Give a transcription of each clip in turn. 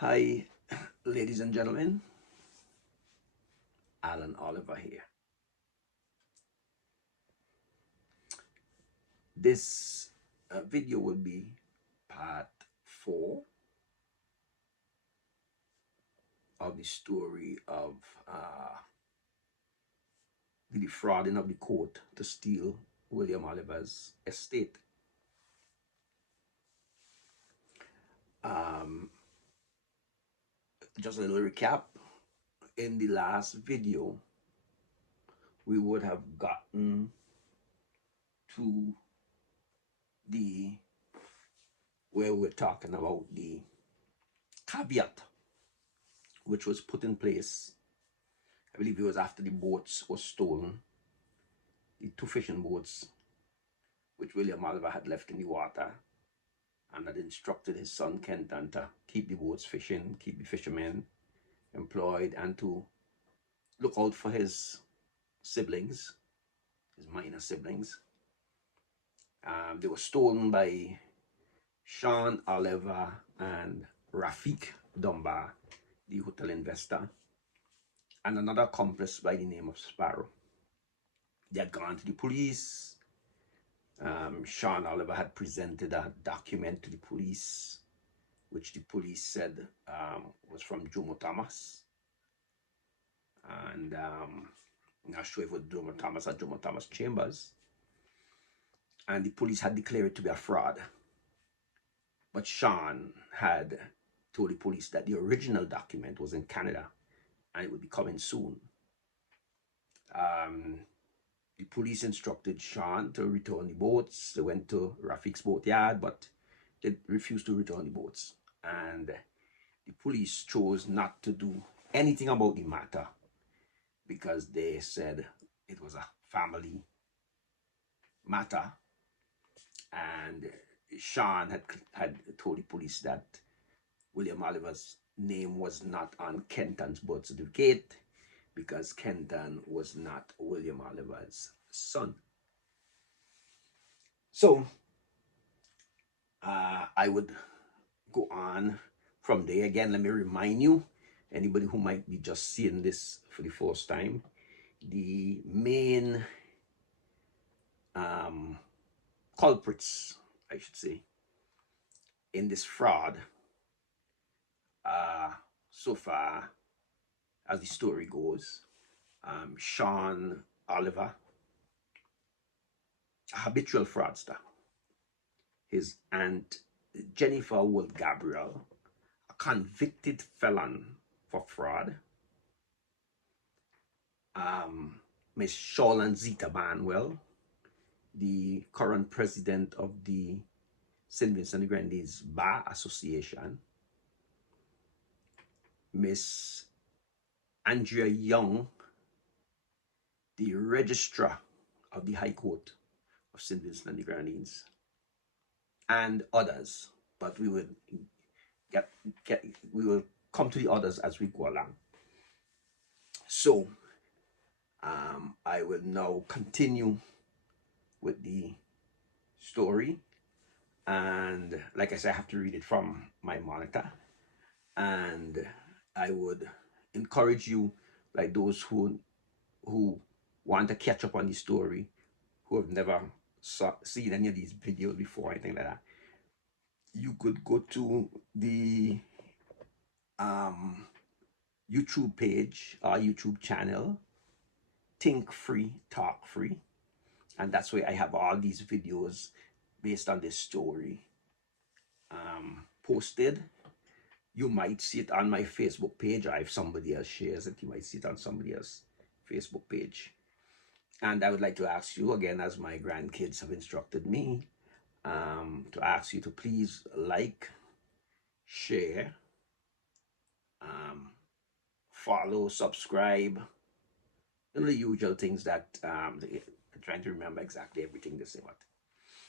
Hi, ladies and gentlemen. Alan Oliver here. This video will be part 4 of the story of the defrauding of the court to steal William Oliver's estate. Um, just a little recap. In the last video, we would have gotten to the where we're talking about the caveat which was put in place. I believe it was after the boats were stolen, the 2 fishing boats which William Oliver had left in the water, and had instructed his son Kenton to keep the boats fishing, keep the fishermen employed, and to look out for his siblings, his minor siblings. They were stolen by Sean Oliver and Rafik Dunbar, the hotel investor, and another accomplice by the name of Sparrow. They had gone to the police. Sean Oliver had presented a document to the police, which the police said was from Jomo Thomas. And I'm not sure if it was Jomo Thomas or Jomo Thomas Chambers. And the police had declared it to be a fraud. But Sean had told the police that the original document was in Canada and it would be coming soon. The police instructed Sean to return the boats. They went to Rafik's boatyard, but they refused to return the boats. And the police chose not to do anything about the matter because they said it was a family matter. And Sean had told the police that William Oliver's name was not on Kenton's birth certificate because Kenton was not William Oliver's son. So I would go on from there. Again, let me remind you, anybody who might be just seeing this for the first time, the main culprits, I should say, in this fraud so far, as the story goes, Sean Oliver, a habitual fraudster, his aunt Jennifer Wood Gabriel, a convicted felon for fraud, Miss Shawn Zita Banwell, the current president of the St. Vincent and Grenadines Bar Association, Miss Andrea Young, the registrar of the High Court of St. Vincent and the Grenadines, and others. But we will come to the others as we go along. So I will now continue with the story, and like I said, I have to read it from my monitor, and I would encourage you, like those who want to catch up on the story, who have never seen any of these videos before, anything like that, you could go to the YouTube page, our YouTube channel, Think Free, Talk Free, and that's where I have all these videos based on this story posted. You might see it on my Facebook page, or if somebody else shares it, you might see it on somebody else's Facebook page. And I would like to ask you again, as my grandkids have instructed me, to ask you to please like, share, follow, subscribe, the usual things that I'm trying to remember exactly everything they say. But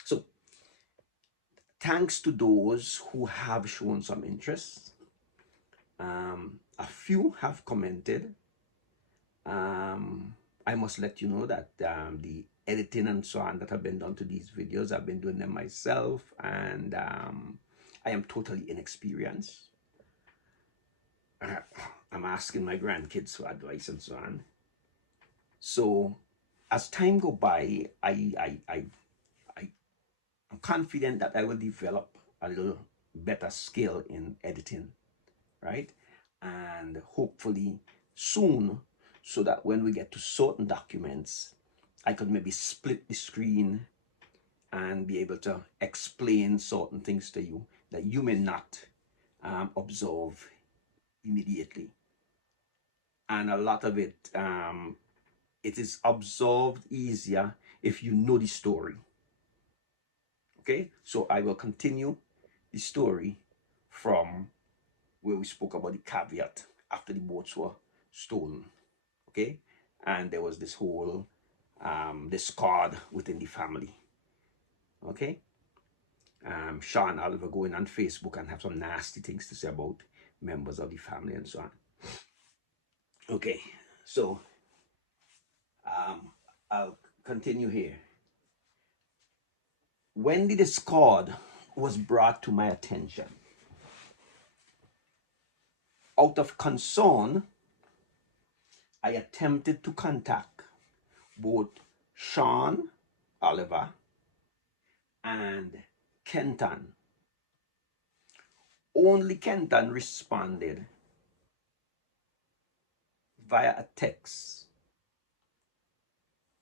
so thanks to those who have shown some interest. A few have commented. I must let you know that the editing and so on that have been done to these videos, I've been doing them myself, and I am totally inexperienced. I'm asking my grandkids for advice and so on. So as time go by, I I'm confident that I will develop a little better skill in editing, right? And hopefully soon, so that when we get to certain documents, I could maybe split the screen and be able to explain certain things to you that you may not observe immediately. And a lot of it, it is observed easier if you know the story. Okay, so I will continue the story from where we spoke about the caveat after the boats were stolen. Okay, and there was this whole discord within the family. Okay, Sean Oliver going on Facebook and have some nasty things to say about members of the family and so on. Okay, so I'll continue here. When the discord was brought to my attention, out of concern, I attempted to contact both Sean Oliver and Kenton. Only Kenton responded via a text.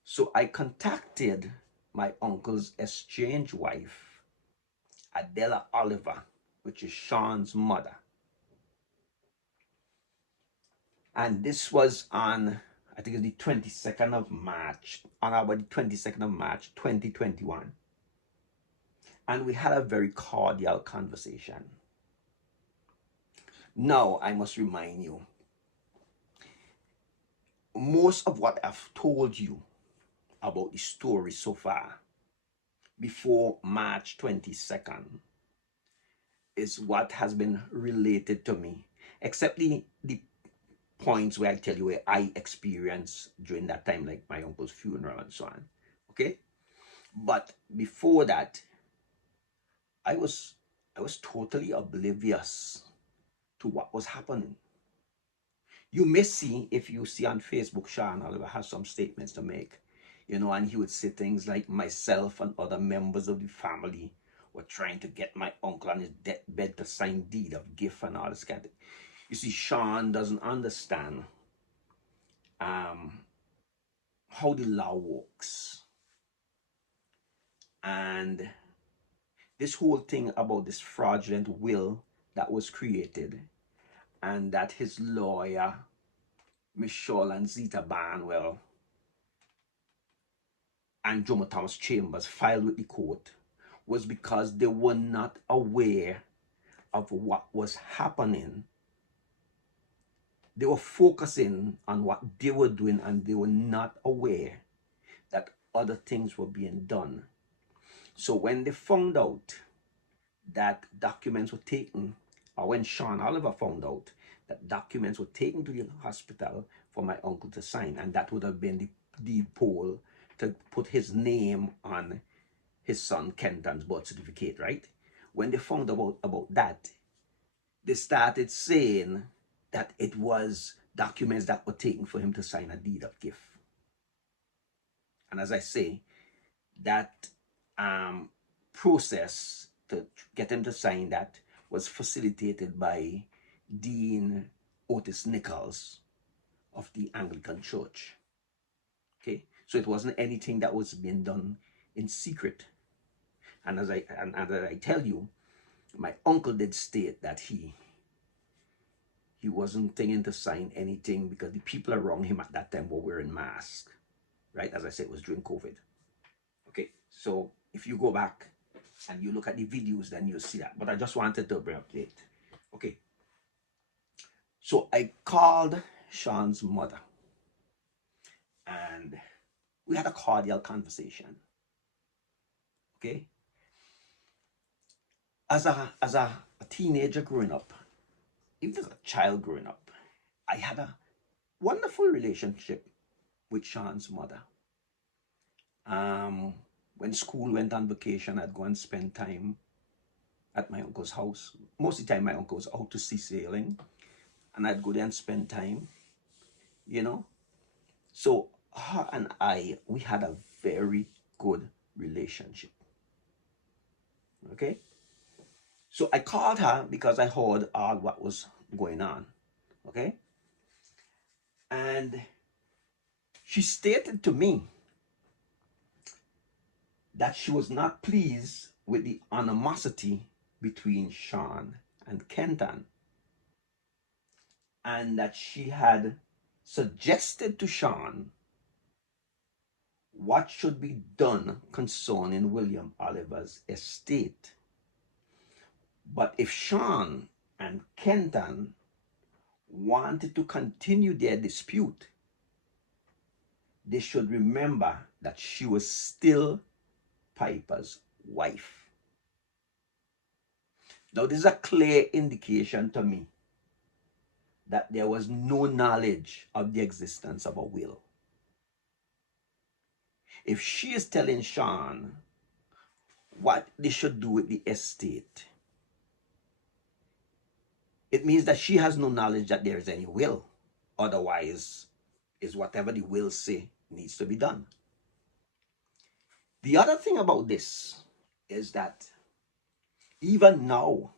So I contacted my uncle's estranged wife, Adela Oliver, which is Sean's mother. And this was on, I think it's the 22nd of March, on about the 22nd of March, 2021. And we had a very cordial conversation. Now, I must remind you, most of what I've told you about the story so far before March 22nd is what has been related to me, except the points where I tell you where I experienced during that time, like my uncle's funeral and so on. Okay? But before that, I was totally oblivious to what was happening. You may see, if you see on Facebook, Sean Oliver has some statements to make, and he would say things like, myself and other members of the family were trying to get my uncle on his deathbed to sign deed of gift and all this kind of thing. You see, Sean doesn't understand how the law works. And this whole thing about this fraudulent will that was created, and that his lawyer, Michelle and Zita Barnwell, and Jomo Thomas Chambers filed with the court, was because they were not aware of what was happening. They were focusing on what they were doing, and they were not aware that other things were being done. So when they found out that documents were taken, or when Sean Oliver found out that documents were taken to the hospital for my uncle to sign, and that would have been the deed poll to put his name on his son Kenton's birth certificate, right? When they found about that, they started saying that it was documents that were taken for him to sign a deed of gift. And as I say, that process to get him to sign that was facilitated by Dean Otis Nichols of the Anglican Church. Okay, so it wasn't anything that was being done in secret. And as I tell you, my uncle did state that he wasn't thinking to sign anything because the people around him at that time were wearing masks, right? As I said, it was during COVID. Okay, so if you go back and you look at the videos, then you'll see that. But I just wanted to bring update. Okay, so I called Sean's mother, and we had a cordial conversation. Okay, as a teenager growing up, even as a child growing up, I had a wonderful relationship with Sean's mother. When school went on vacation, I'd go and spend time at my uncle's house. Most of the time, my uncle was out to sea sailing, and I'd go there and spend time, you know. So her and I, we had a very good relationship. Okay. So I called her because I heard all what was going on. Okay. And she stated to me that she was not pleased with the animosity between Sean and Kenton, and that she had suggested to Sean what should be done concerning William Oliver's estate. But if Sean and Kenton wanted to continue their dispute, they should remember that she was still Piper's wife. Now, this is a clear indication to me that there was no knowledge of the existence of a will. If she is telling Sean what they should do with the estate, it means that she has no knowledge that there is any will. Otherwise, is whatever the will say needs to be done. The other thing about this is that even now,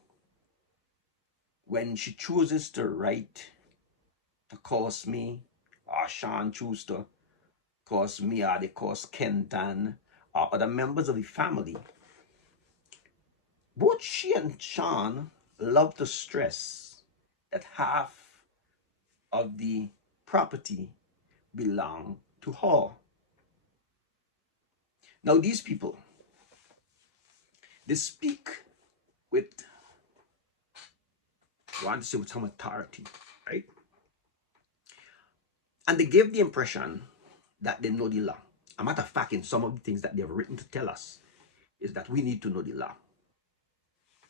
when she chooses to write to curse me, or Sean chooses to curse me, or they curse Kenton, or other members of the family, both she and Sean love to stress that half of the property belong to her. Now, these people, they speak with, I want to say, with some authority, right? And they give the impression that they know the law. A matter of fact, in some of the things that they've written to tell us, is that we need to know the law.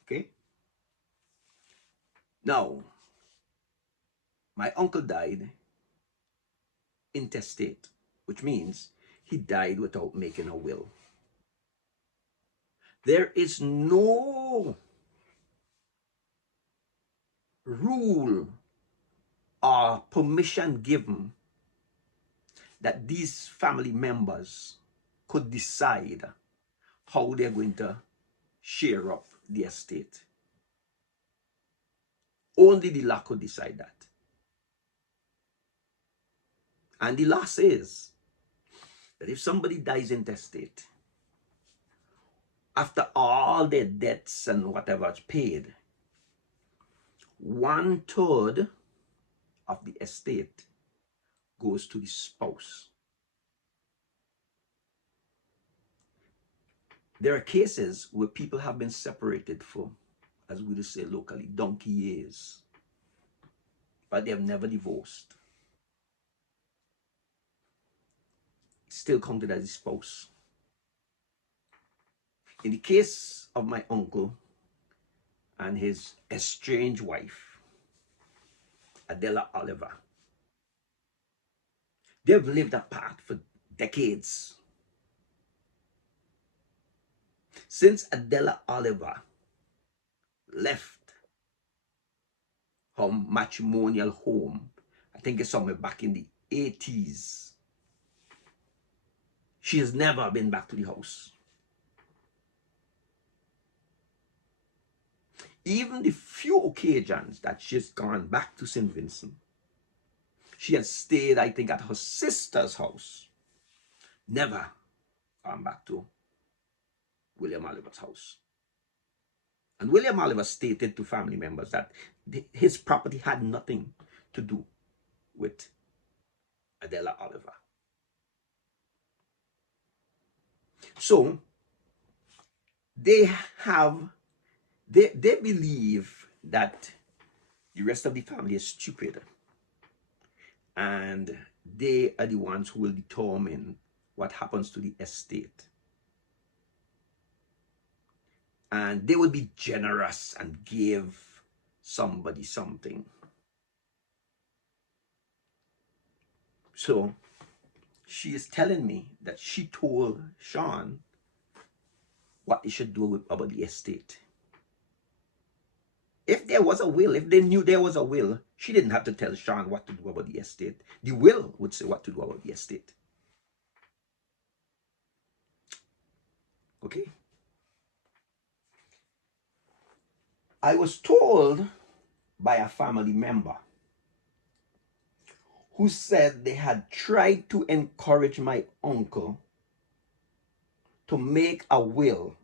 Okay? Now, my uncle died intestate, which means he died without making a will. There is no rule or permission given that these family members could decide how they're going to share up the estate. Only the law could decide that. And the law says that if somebody dies intestate, after all their debts and whatever is paid, 1/3 of the estate goes to the spouse. There are cases where people have been separated for, as we would say locally, donkey years, but they have never divorced. Still counted as a spouse. In the case of my uncle and his estranged wife, Adela Oliver, they've lived apart for decades. Since Adela Oliver left her matrimonial home, I think it's somewhere back in the 80s, she has never been back to the house. Even the few occasions that she's gone back to St. Vincent, she has stayed, I think, at her sister's house. Never gone back to William Oliver's house. And William Oliver stated to family members that his property had nothing to do with Adela Oliver. So they believe that the rest of the family is stupid, and they are the ones who will determine what happens to the estate. And they will be generous and give somebody something. So she is telling me that she told Sean what he should do about the estate. If there was a will, if they knew there was a will, she didn't have to tell Sean what to do about the estate. The will would say what to do about the estate. Okay? I was told by a family member who said they had tried to encourage my uncle to make a will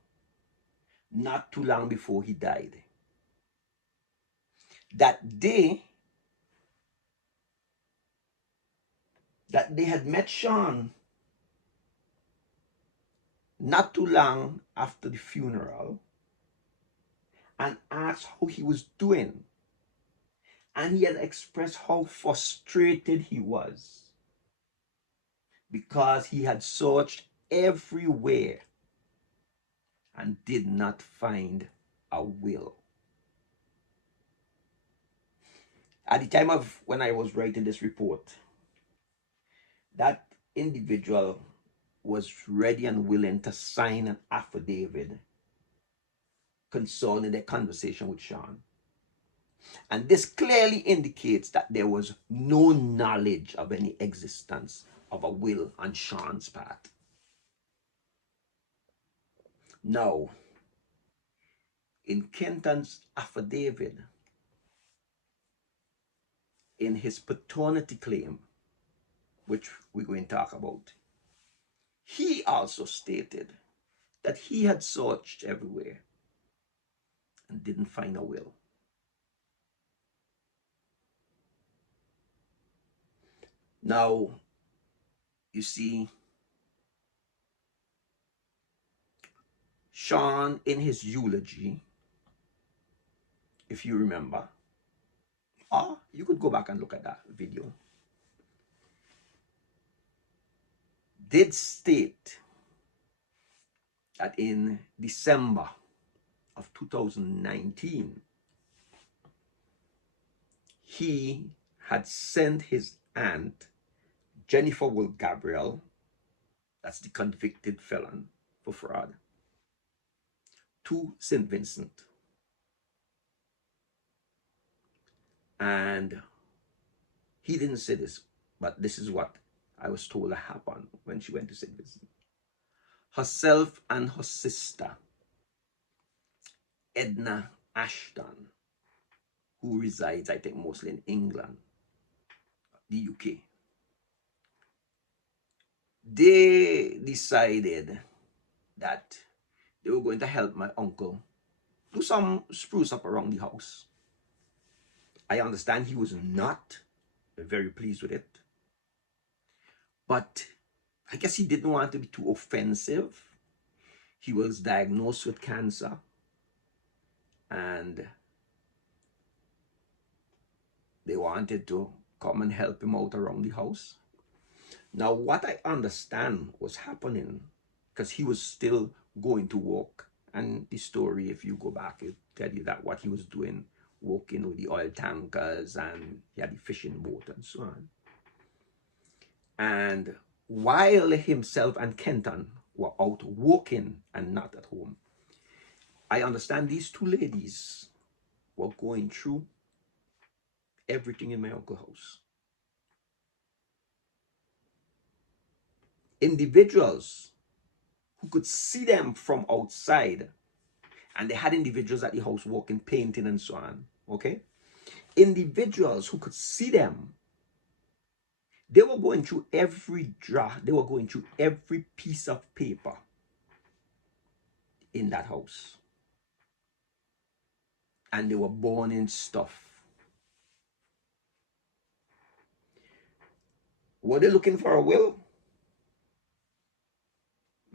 not too long before he died. That they had met Sean not too long after the funeral and asked how he was doing. And he had expressed how frustrated he was because he had searched everywhere and did not find a will. At the time of when I was writing this report, that individual was ready and willing to sign an affidavit concerning their conversation with Sean. And this clearly indicates that there was no knowledge of any existence of a will on Sean's part. Now, in Kenton's affidavit, in his paternity claim, which we're going to talk about, he also stated that he had searched everywhere and didn't find a will. Now, you see, Sean, in his eulogy, if you remember, or you could go back and look at that video, did state that in December of 2019, he had sent his aunt, Jennifer Will Gabriel, that's the convicted felon for fraud, to St. Vincent. And he didn't say this, but this is what I was told happened when she went to St. Vincent. Herself and her sister, Edna Ashton, who resides, I think, mostly in England, the UK, they decided that they were going to help my uncle do some spruce up around the house. I understand he was not very pleased with it, but I guess he didn't want to be too offensive. He was diagnosed with cancer, and they wanted to come and help him out around the house. Now, what I understand was happening, because he was still going to work, and the story, if you go back, it'll tell you that what he was doing, working with the oil tankers, and he had the fishing boat and so on. And while himself and Kenton were out working and not at home, I understand these two ladies were going through everything in my uncle's house. Individuals who could see them from outside, and they had individuals at the house working, painting and so on, okay? Individuals who could see them, they were going through every draft, they were going through every piece of paper in that house. And they were burning stuff. Were they looking for a will?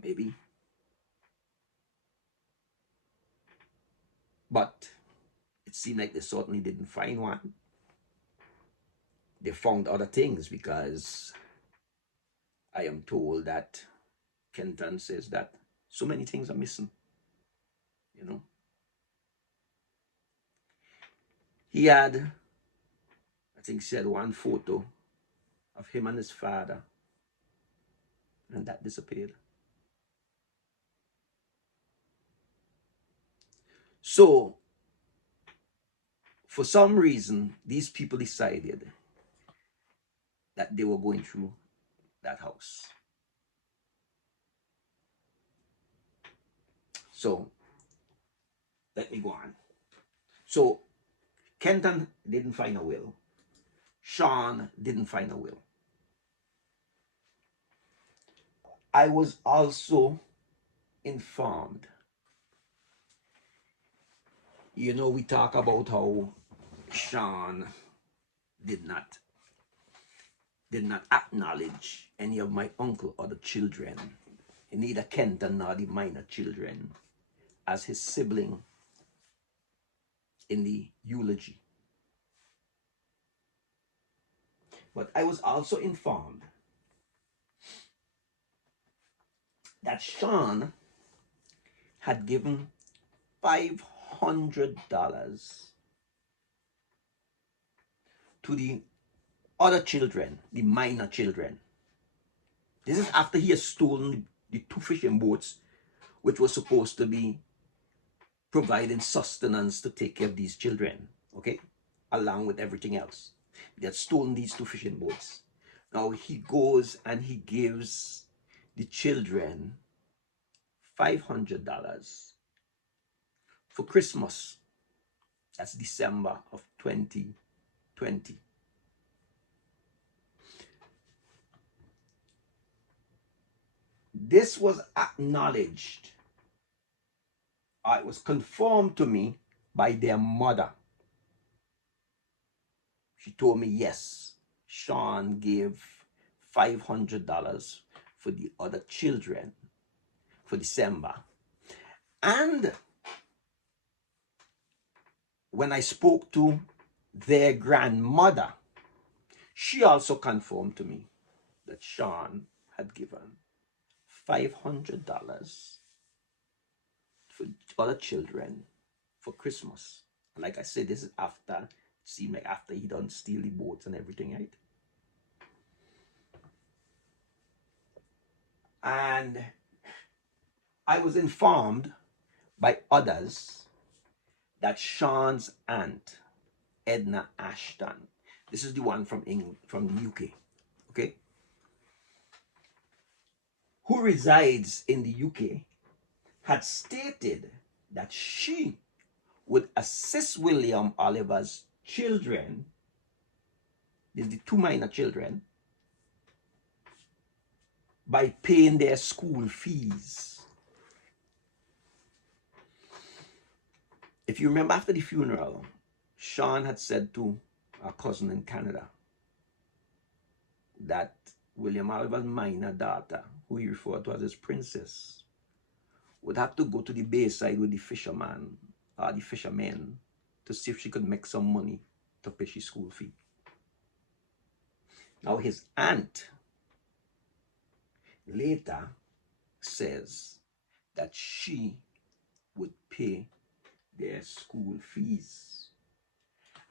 Maybe. But it seemed like they certainly didn't find one. They found other things, because I am told that Kenton says that so many things are missing, you know. He had, I think he said, one photo of him and his father, and that disappeared. So For some reason, these people decided that they were going through that house. So let me go on. So Kenton didn't find a will. Sean didn't find a will. I was also informed. You know, we talk about how Sean did not acknowledge any of my uncle or the children, neither Kenton nor the minor children, as his sibling in the eulogy. But I was also informed that Sean had given $500 to the other children, the minor children. This is after he has stolen the two fishing boats, which was supposed to be providing sustenance to take care of these children, okay, along with everything else. They had stolen these two fishing boats. Now he goes and he gives the children $500 for Christmas. That's December of 2020. This was acknowledged. It was confirmed to me by their mother. She told me, yes, Sean gave $500 for the other children for December. And when I spoke to their grandmother, she also confirmed to me that Sean had given $500 for other children for Christmas. Like I said, this is after, it seemed like after he done steal the boats and everything, right? And I was informed by others that Sean's aunt, Edna Ashton, this is the one from England, from the UK, okay, who resides in the UK, had stated that she would assist William Oliver's children, these are the two minor children, by paying their school fees. If you remember, after the funeral, Sean had said to our cousin in Canada that William Oliver's minor daughter, who he referred to as his princess, would have to go to the bayside with the fisherman or the fishermen to see if she could make some money to pay his school fee. Now his aunt later says that she would pay their school fees.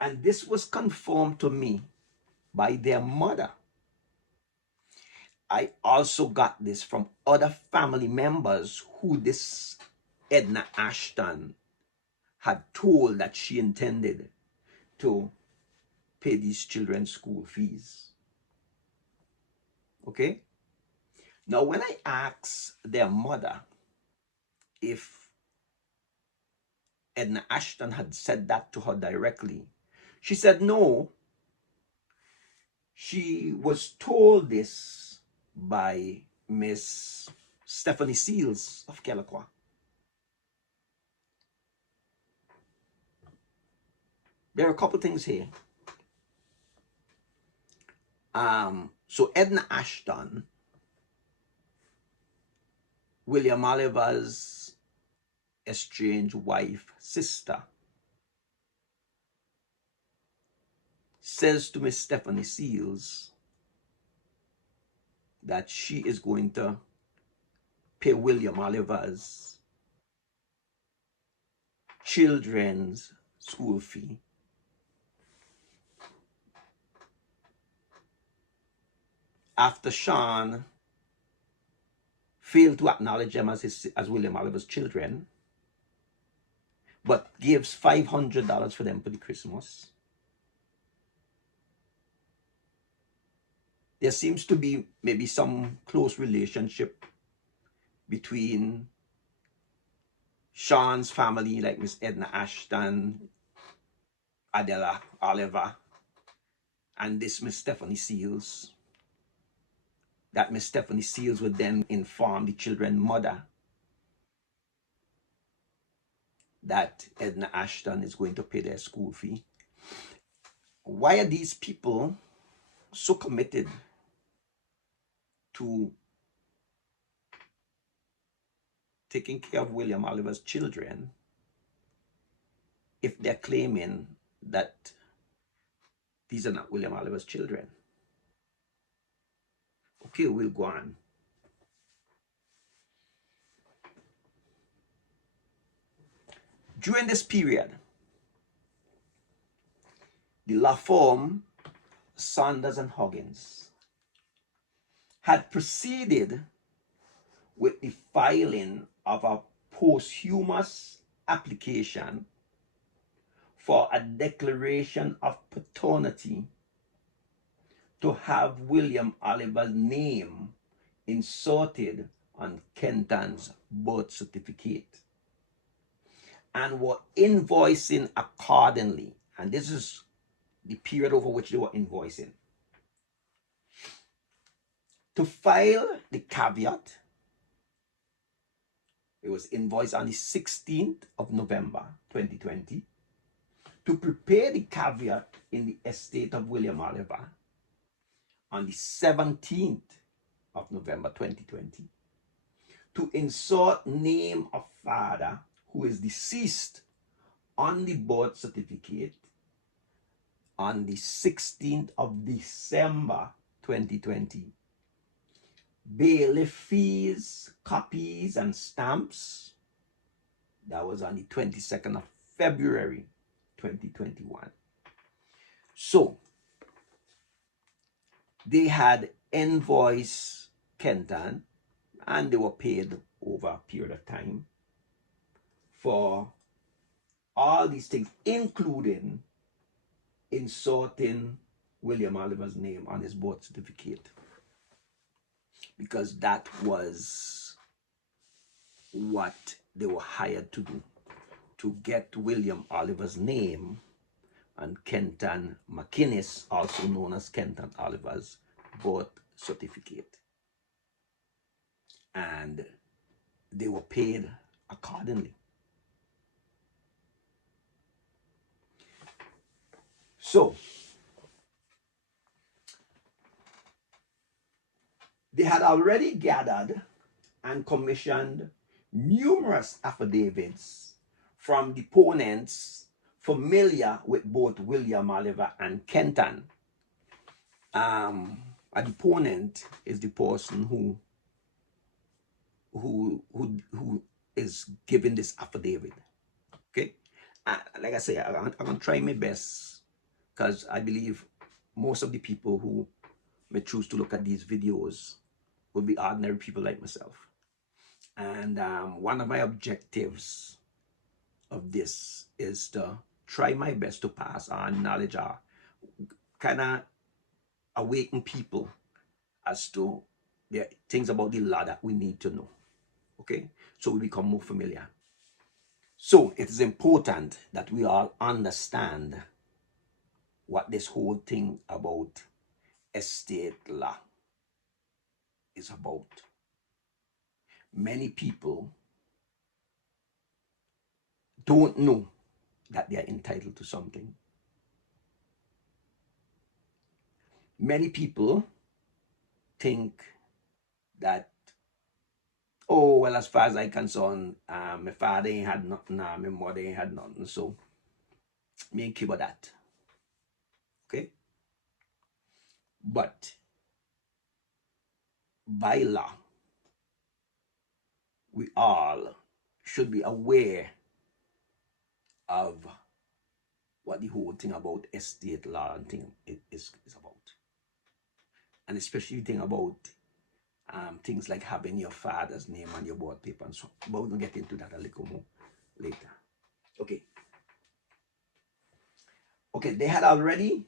And this was confirmed to me by their mother. I also got this from other family members who this Edna Ashton had told that she intended to pay these children's school fees. Okay? Now, when I asked their mother if Edna Ashton had said that to her directly, she said no. She was told this by Miss Stephanie Seals of Kelaqua. There are a couple things here. So Edna Ashton, William Oliver's estranged wife, sister, says to Miss Stephanie Seals that she is going to pay William Oliver's children's school fee after Sean failed to acknowledge them as William Oliver's children, but gives $500 for them for the Christmas. There seems to be maybe some close relationship between Sean's family, like Miss Edna Ashton, Adela Oliver, and this Miss Stephanie Seals. That Miss Stephanie Seals would then inform the children's mother that Edna Ashton is going to pay their school fee. Why are these people so committed to taking care of William Oliver's children if they're claiming that these are not William Oliver's children? Okay, we'll go on. During this period, the law firm Saunders and Huggins had proceeded with the filing of a posthumous application for a declaration of paternity to have William Oliver's name inserted on Kenton's birth certificate, and were invoicing accordingly. And this is the period over which they were invoicing. To file the caveat, it was invoiced on the 16th of November 2020. To prepare the caveat in the estate of William Oliver on the 17th of November 2020. To insert name of father who is deceased on the birth certificate on the 16th of December 2020. Bailiff fees, copies, and stamps, that was on the 22nd of February 2021. So they had invoiced Kenton, and they were paid over a period of time for all these things, including inserting William Oliver's name on his birth certificate, because that was what they were hired to do, to get William Oliver's name and Kenton McInnes, also known as Kenton Oliver's birth certificate. And they were paid accordingly. So they had already gathered and commissioned numerous affidavits from deponents familiar with both William Oliver and Kenton. A deponent is the person who is giving this affidavit. Okay, like I say, I'm gonna try my best, because I believe most of the people who may choose to look at these videos will be ordinary people like myself. And one of my objectives of this is to try my best to pass on knowledge, or kind of awaken people as to the things about the law that we need to know. Okay, so we become more familiar. So it is important that we all understand what this whole thing about estate law is about. Many people don't know that they are entitled to something. Many people think that, oh, well, as far as I'm concerned, my father ain't had nothing, my mother ain't had nothing, so me ain't care about that. Okay? But by law, we all should be aware of what the whole thing about estate law and thing is about. And especially the thing about things like having your father's name on your birth paper and so on. But we'll get into that a little more later. Okay, Okay, they had already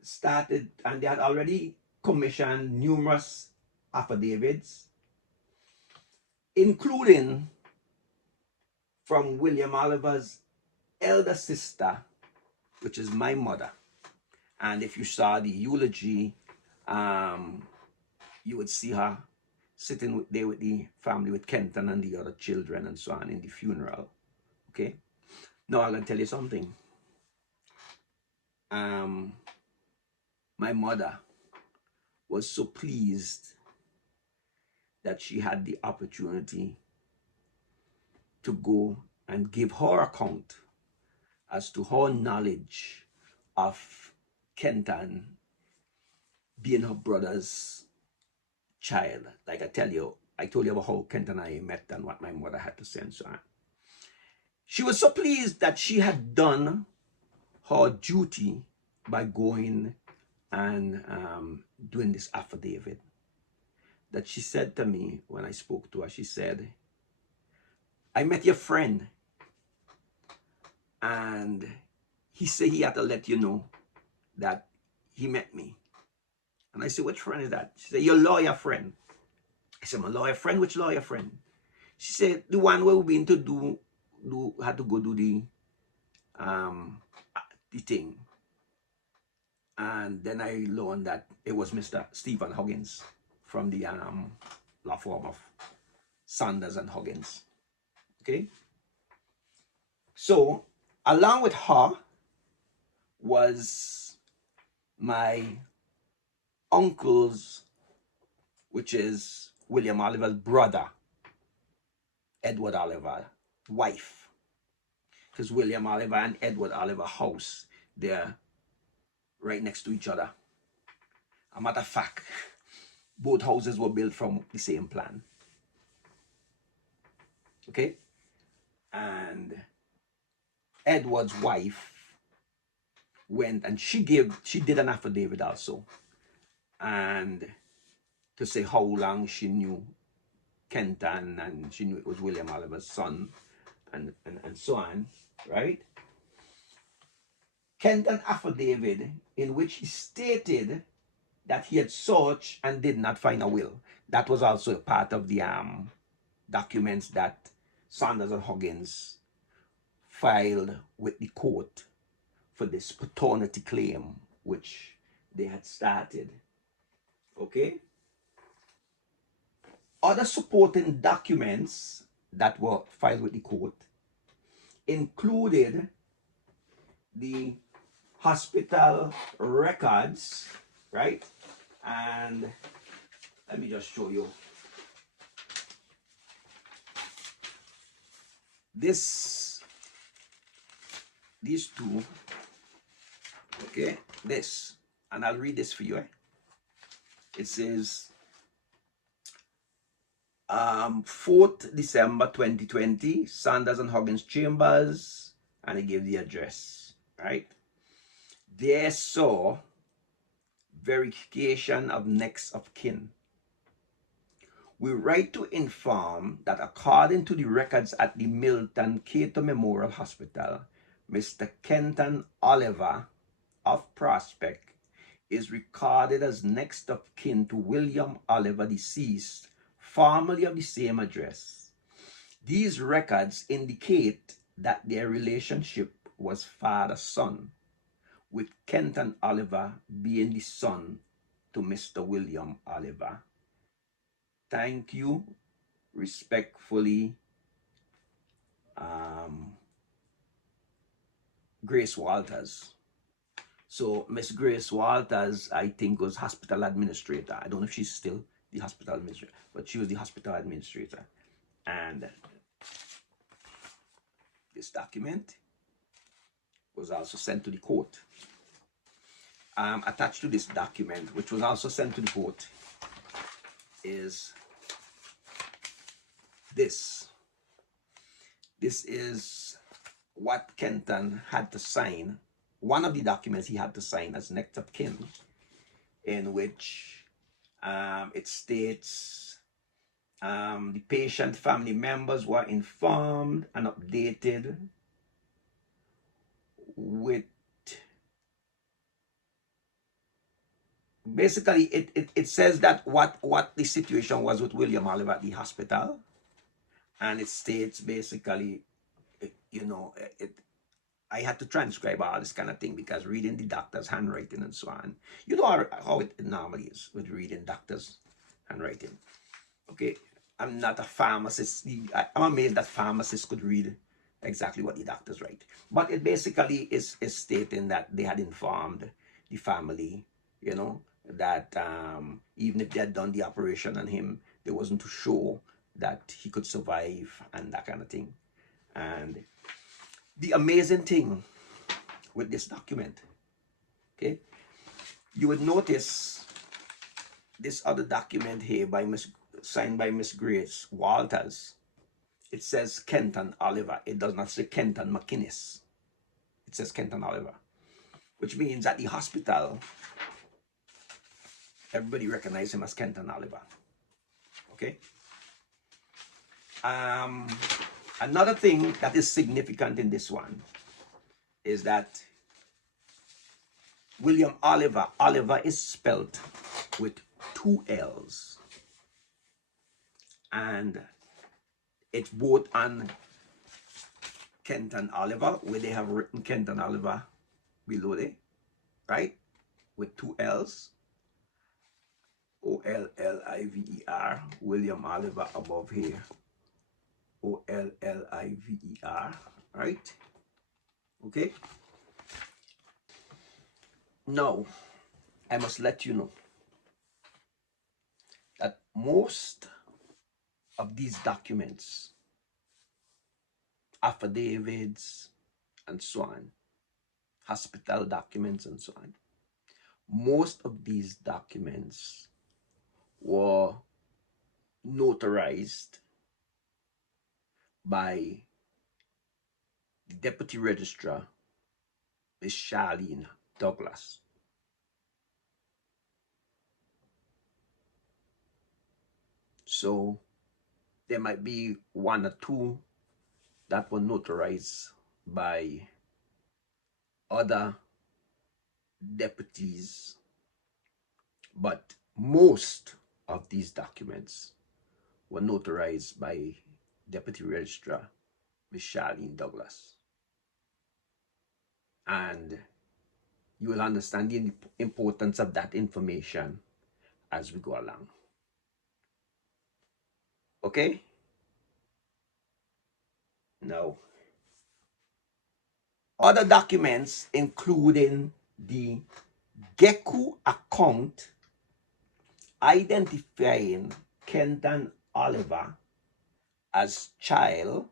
started and they had already commissioned numerous affidavits, including from William Oliver's elder sister, which is my mother. And if you saw the eulogy, you would see her sitting there with the family, with Kenton and the other children and so on in the funeral. Okay. Now I'm gonna tell you something. My mother was so pleased that she had the opportunity to go and give her account as to her knowledge of Kenton being her brother's child. Like I told you about how Kenton and I met and what my mother had to say and so on. She was so pleased that she had done her duty by going and doing this affidavit, that she said to me when I spoke to her, she said, I met your friend and he said he had to let you know that he met me. And I said, which friend is that? She said, your lawyer friend. I said, my lawyer friend? Which lawyer friend? She said, the one where we've been to had to go do the thing. And then I learned that it was Mr. Stephen Huggins from the law firm of Sanders and Huggins. Okay? So, along with her was my uncle's, which is William Oliver's brother, Edward Oliver, wife. Because William Oliver and Edward Oliver house, they're right next to each other. A matter of fact, both houses were built from the same plan. Okay? And Edward's wife went and she did an affidavit also, and to say how long she knew Kenton, and she knew it was William Oliver's son, and so on, right? Kenton affidavit in which he stated that he had searched and did not find a will. That was also a part of the documents that Sanders and Huggins filed with the court for this paternity claim, which they had started. Okay? Other supporting documents that were filed with the court included the hospital records, right? And let me just show you. These two, okay, this, and I'll read this for you. It says, 4th December 2020, Sanders and Huggins Chambers, and it gave the address, right? They saw verification of next of kin. We write to inform that according to the records at the Milton Cato Memorial Hospital, Mr. Kenton Oliver of Prospect is recorded as next of kin to William Oliver deceased, formerly of the same address. These records indicate that their relationship was father-son, with Kenton Oliver being the son to Mr. William Oliver. Thank you. Respectfully, Grace Walters. So Miss Grace Walters, I think, was hospital administrator. I don't know if she's still the hospital administrator, but she was the hospital administrator. And this document was also sent to the court. Attached to this document, which was also sent to the court, is this. This is what Kenton had to sign, one of the documents he had to sign as next of kin, in which it states the patient family members were informed and updated with basically it says that what the situation was with William Oliver at the hospital, and it states basically, you know, I had to transcribe all this kind of thing because reading the doctor's handwriting and so on, you know how it normally is with reading doctor's handwriting. Okay, I'm not a pharmacist. I'm amazed that pharmacists could read exactly what the doctors write. But it basically is stating that they had informed the family, you know, that even if they had done the operation on him, they wasn't too sure that he could survive and that kind of thing. And the amazing thing with this document, okay, you would notice this other document here signed by Miss Grace Walters. It says Kenton Oliver. It does not say Kenton McInnes. It says Kenton Oliver, which means at the hospital, everybody recognized him as Kenton Oliver. Okay. Another thing that is significant in this one is that William Oliver, Oliver is spelled with 2 L's. And it's both on Kenton Oliver, where they have written Kenton Oliver below there, right? With 2 L's. Oliver, William Oliver above here. Oliver, right? Okay. Now, I must let you know that most of these documents, affidavits, and so on, hospital documents and so on, most of these documents were notarized by the Deputy Registrar, Miss Charlene Douglas. So there might be 1 or 2 that were notarized by other deputies, but most of these documents were notarized by Deputy Registrar Miss Charlene Douglas. And you will understand the importance of that information as we go along. Okay? Now, other documents, including the Geku account identifying Kenton Oliver as child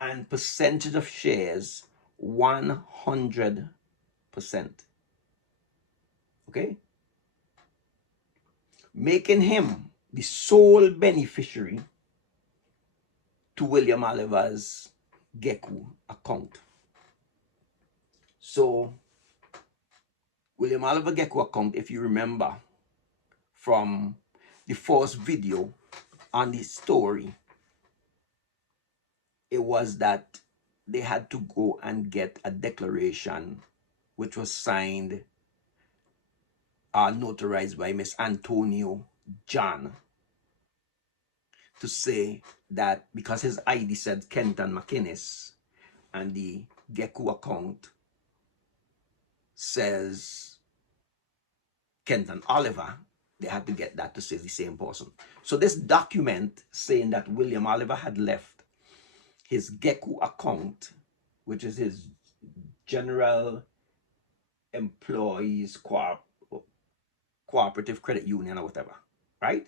and percentage of shares 100%. Okay? Making him the sole beneficiary to William Oliver's Geku account. So, William Oliver Geku account, if you remember from the first video on the story, it was that they had to go and get a declaration which was signed, notarized by Miss Antonio John, to say that because his ID said Kenton McInnes and the Geku account says Kenton Oliver, they had to get that to say the same person. So this document saying that William Oliver had left his Geku account, which is his General Employees Cooperative Credit Union or whatever, right?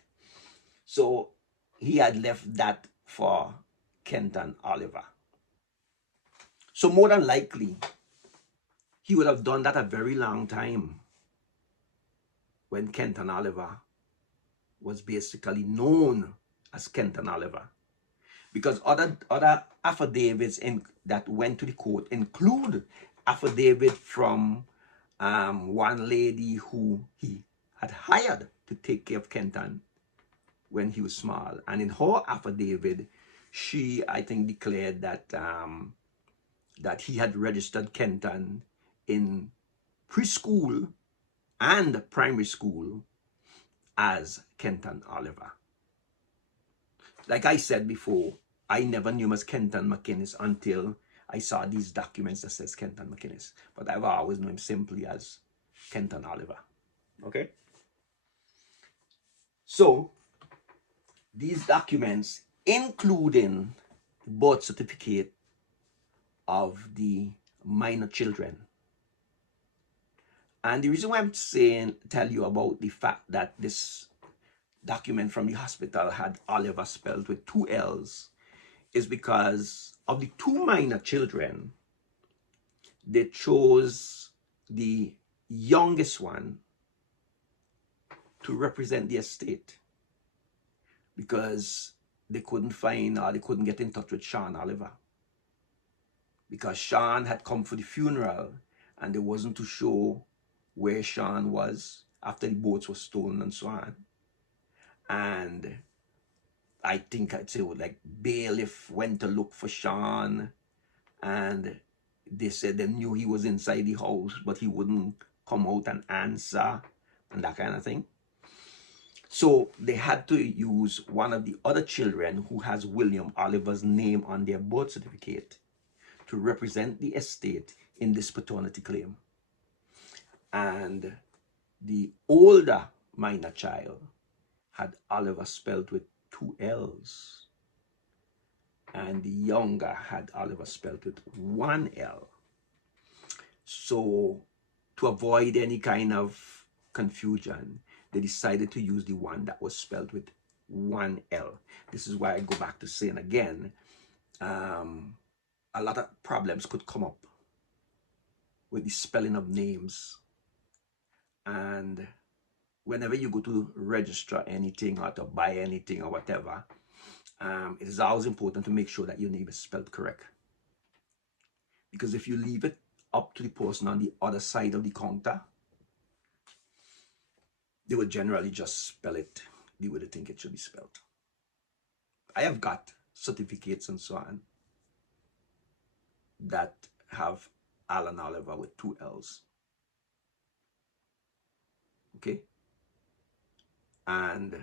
So he had left that for Kenton Oliver. So more than likely, he would have done that a very long time when Kenton Oliver was basically known as Kenton Oliver. Because other affidavits that went to the court include affidavit from one lady who he had hired to take care of Kenton when he was small. And in her affidavit, she, I think, declared that that he had registered Kenton in preschool and primary school as Kenton Oliver. Like I said before, I never knew him as Kenton McInnes until I saw these documents that says Kenton McInnes. But I've always known him simply as Kenton Oliver. Okay? So, these documents, including the birth certificate of the minor children. And the reason why I'm tell you about the fact that this document from the hospital had Oliver spelled with 2 L's is because of the 2 minor children, they chose the youngest one to represent the estate because they couldn't find or they couldn't get in touch with Sean Oliver. Because Sean had come for the funeral and they wasn't too sure where Sean was after the boats were stolen and so on. And I think I'd say like bailiff went to look for Sean, and they said they knew he was inside the house, but he wouldn't come out and answer and that kind of thing. So they had to use one of the other children who has William Oliver's name on their birth certificate to represent the estate in this paternity claim. And the older minor child had Oliver spelled with 2 L's. And the younger had Oliver spelled with 1 L. So to avoid any kind of confusion, they decided to use the one that was spelled with 1 L. This is why I go back to saying again, a lot of problems could come up with the spelling of names. And whenever you go to register anything or to buy anything or whatever, it is always important to make sure that your name is spelled correct. Because if you leave it up to the person on the other side of the counter, they would generally just spell it the way they think it should be spelled. I have got certificates and so on that have Alan Oliver with 2 L's. Okay? And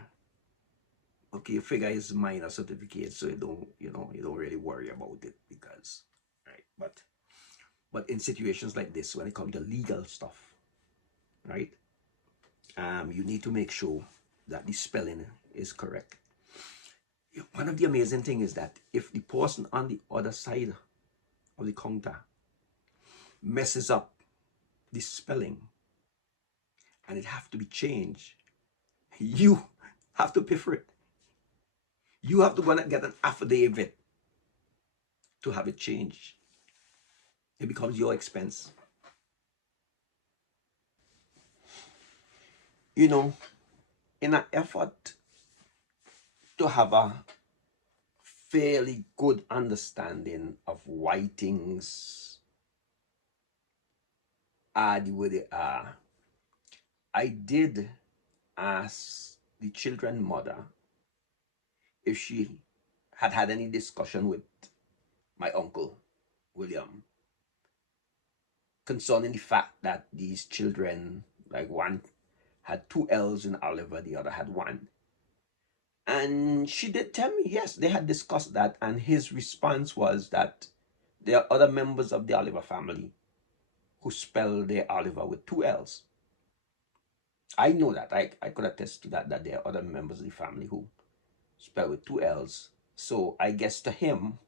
okay, figure is minor certificate, so you don't really worry about it because, right? But in situations like this, when it comes to legal stuff, right? You need to make sure that the spelling is correct. One of the amazing things is that if the person on the other side of the counter messes up the spelling and it have to be changed, you have to pay for it. You have to go and get an affidavit to have it changed. It becomes your expense. You know, in an effort to have a fairly good understanding of why things are the way they are, I did ask the children's mother if she had had any discussion with my uncle William concerning the fact that these children, like one had 2 L's in Oliver, the other had 1. And she did tell me, yes, they had discussed that, and his response was that there are other members of the Oliver family who spell their Oliver with 2 L's. I know that. I could attest to that there are other members of the family who spell with 2 L's. So I guess to him,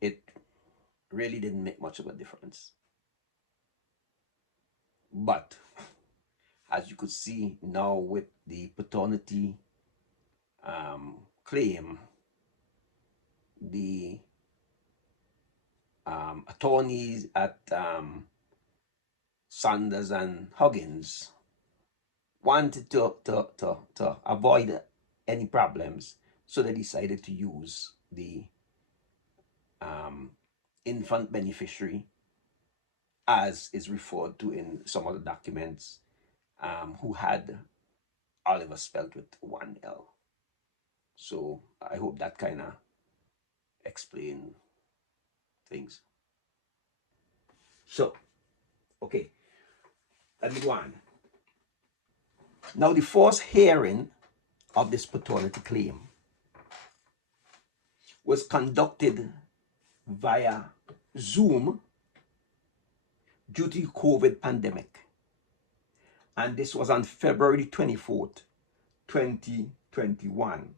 it really didn't make much of a difference. But as you could see now with the paternity claim, the attorneys at Sanders and Huggins wanted to avoid any problems, so they decided to use the infant beneficiary, as is referred to in some other documents, who had Oliver spelled with 1 L. So I hope that kind of explain things. So, okay, let me go on. Now, the first hearing of this paternity claim was conducted via Zoom due to the COVID pandemic. And this was on February 24th, 2021.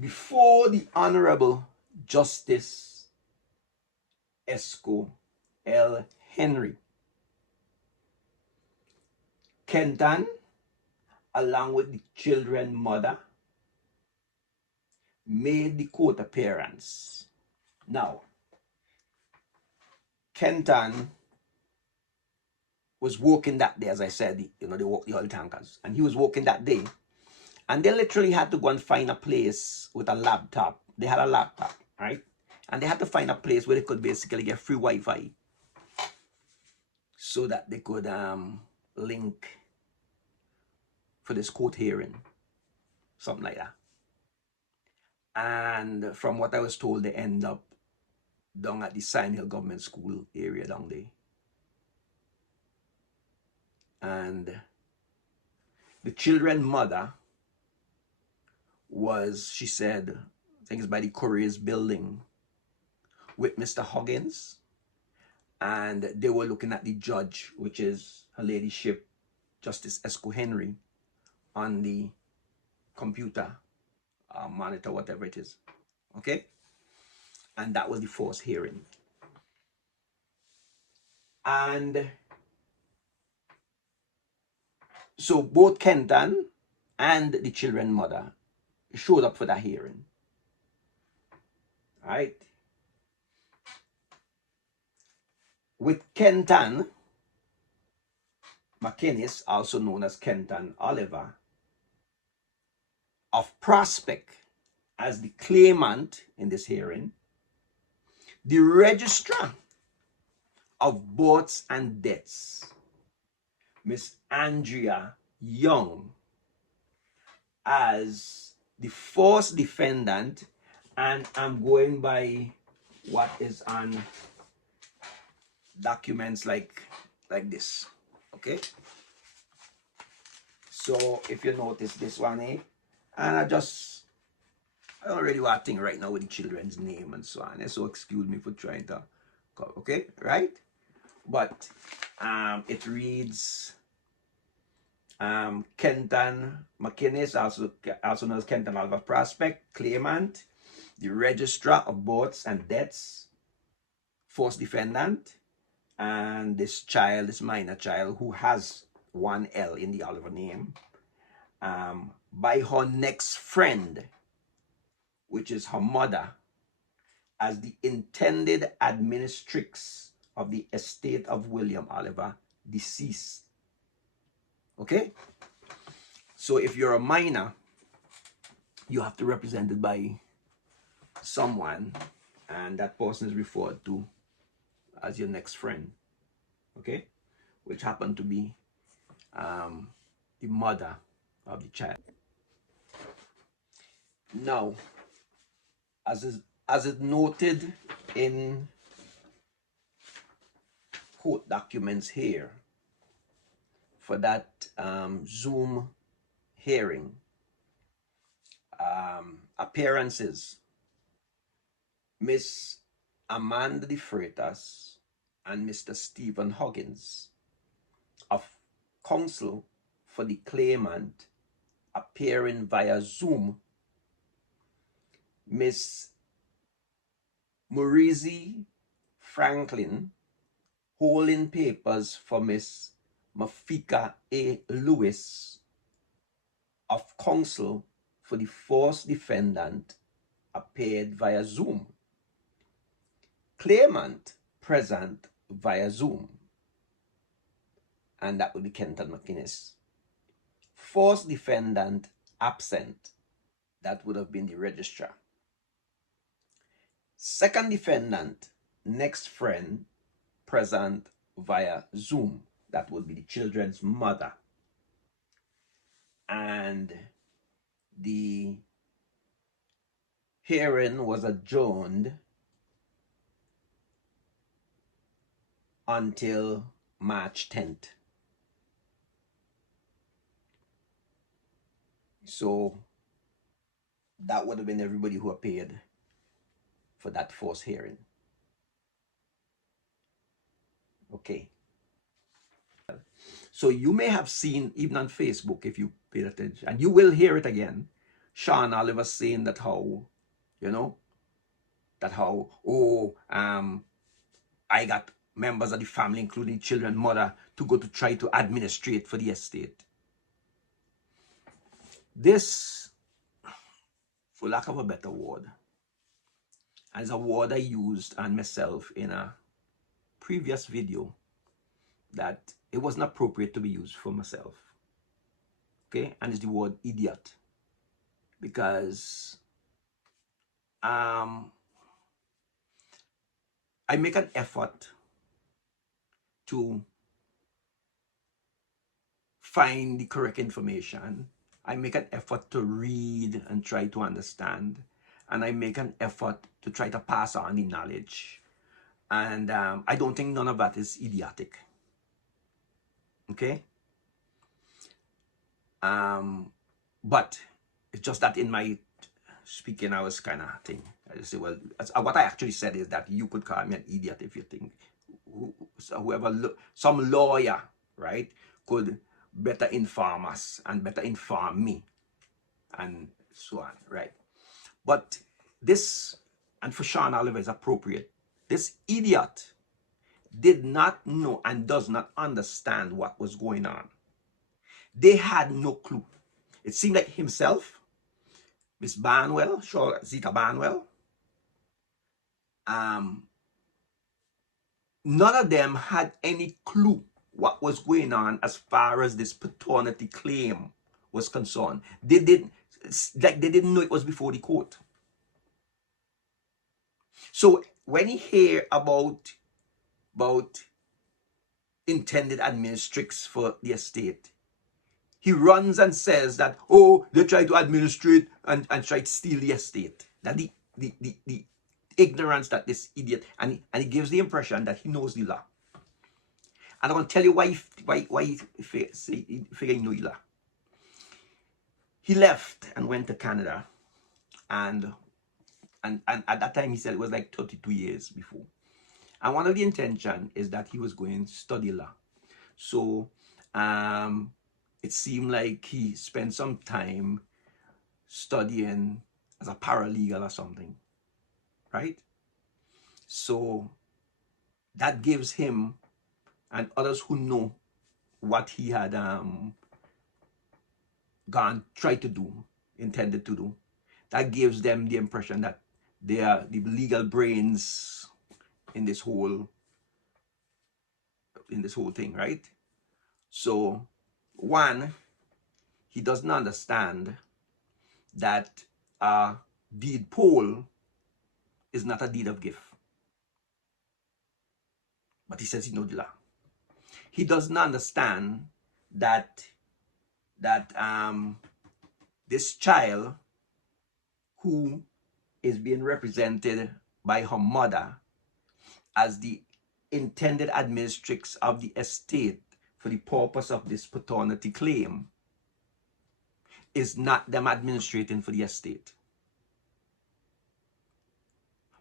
Before the Honorable Justice Esco L. Henry. Kenton, along with the children's mother, made the court appearance. Now, Kenton was working that day, as I said, they work the oil tankers. And he was working that day. And they literally had to go and find a place with a laptop. They had a laptop, right? And they had to find a place where they could basically get free Wi-Fi so that they could link for this court hearing, something like that. And from what I was told, they end up down at the Sign Hill Government School area down there. And the children's mother was, she said, I think it's by the Couriers building with Mr. Huggins. And they were looking at the judge, which is Her Ladyship Justice Esco Henry, on the computer monitor, whatever it is. Okay? And that was the first hearing. And so both Kenton and the children's mother showed up for that hearing. All right? With Kenton McInnes, also known as Kenton Oliver, of Prospect, as the claimant in this hearing, the registrar of births and deaths, Miss Andrea Young, as the first defendant, and I'm going by what is on documents like this. Okay, so if you notice this one, and I don't really want to think right now with the children's name and so on, so excuse me for trying to go, okay, right? But it reads Kenton McInnes, also known as Kenton Oliver Prospect, claimant, the registrar of births and deaths, first defendant, and this minor child, who has one L in the Oliver name, by her next friend, which is her mother, as the intended administratrix of the estate of William Oliver, deceased. Okay? So if you're a minor, you have to be represented by someone, and that person is referred to as your next friend. Okay? Which happened to be the mother of the child. Now, as is noted in court documents here for that Zoom hearing, appearances, Miss Amanda De Freitas and Mr. Stephen Huggins of counsel for the claimant appearing via Zoom, Miss Maurizi Franklin holding papers for Miss Mafika A. Lewis of counsel for the first defendant appeared via Zoom. Claimant present via Zoom, and that would be Kenton McInnes. First defendant absent, that would have been the registrar. Second defendant, next friend, present via Zoom, that would be the children's mother. And the hearing was adjourned until March 10th. So that would have been everybody who appeared for that first hearing. Okay. So you may have seen, even on Facebook, if you paid attention, and you will hear it again, Sean Oliver saying that how, you know, that how, oh, I got members of the family, including children, mother, to go to try to administrate for the estate. This, for lack of a better word, is a word I used on myself in a previous video that it wasn't appropriate to be used for myself. Okay, and it's the word idiot. Because I make an effort to find the correct information. I make an effort to read and try to understand. And I make an effort to try to pass on the knowledge. And I don't think none of that is idiotic. Okay? But it's just that in my speaking, I was kind of thinking, I say, well, what I actually said is that you could call me an idiot if you think whoever, some lawyer, right, could better inform us and better inform me and so on, right? But this, and for Sean Oliver is appropriate, this idiot did not know and does not understand what was going on. They had no clue. It seemed like himself, Miss Barnwell, Zita Barnwell, none of them had any clue what was going on as far as this paternity claim was concerned. They didn't know it was before the court. So when he hear about intended administratrix for the estate, he runs and says that, oh, they try to administrate and try to steal the estate. That the ignorance that this idiot, and he gives the impression that he knows the law. And I'm going to tell you why he figure he know the law. He left and went to Canada, and at that time he said it was like 32 years before. And one of the intention is that he was going to study law. So it seemed like he spent some time studying as a paralegal or something, right? So that gives him and others who know what he had tried to do, intended to do, that gives them the impression that they are the legal brains in this whole thing, right? So one, he doesn't understand that a deed poll is not a deed of gift. But he says he knows the law. He doesn't understand that this child who is being represented by her mother as the intended administratrix of the estate for the purpose of this paternity claim is not them administrating for the estate.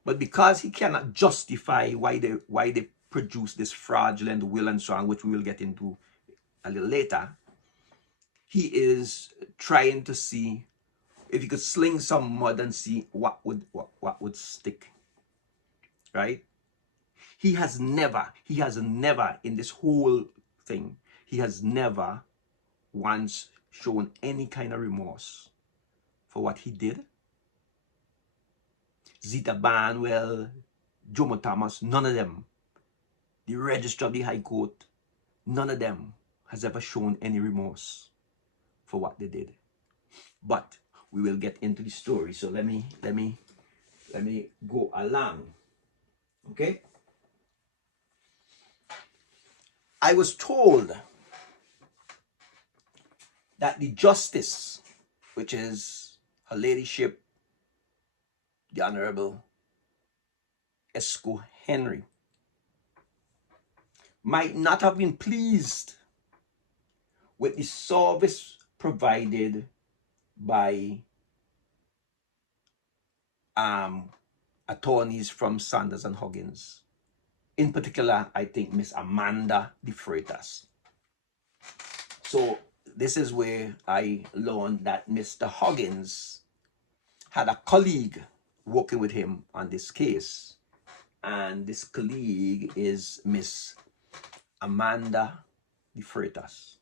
But because he cannot justify why they produce this fraudulent will and so on, which we will get into a little later, he is trying to see if he could sling some mud and see what would stick, right? He has never in this whole thing, he has never once shown any kind of remorse for what he did. Zita Barnwell, Jomo Thomas, none of them, the registrar of the High Court, none of them has ever shown any remorse for what they did. But we will get into the story. So let me go along. Okay? I was told that the justice, which is Her Ladyship, the Honorable Esco Henry, might not have been pleased with the service provided by um, attorneys from Sanders and Huggins. In particular, I think Miss Amanda De Freitas. So this is where I learned that Mr. Huggins had a colleague working with him on this case. And this colleague is Miss Amanda De Freitas.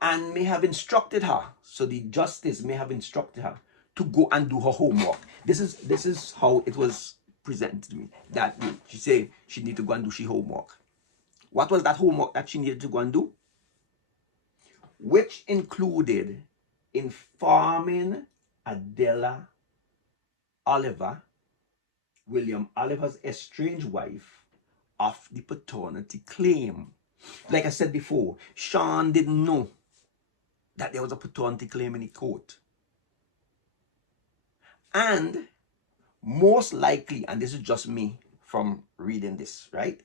And may have instructed her, so the justice may have instructed her to go and do her homework. This is how it was presented to me, that she said she needed to go and do she homework. What was that homework that she needed to go and do? Which included informing Adela Oliver, William Oliver's estranged wife, of the paternity claim. Like I said before, Sean didn't know that there was a paternity claim in the court. And most likely, and this is just me from reading this, right?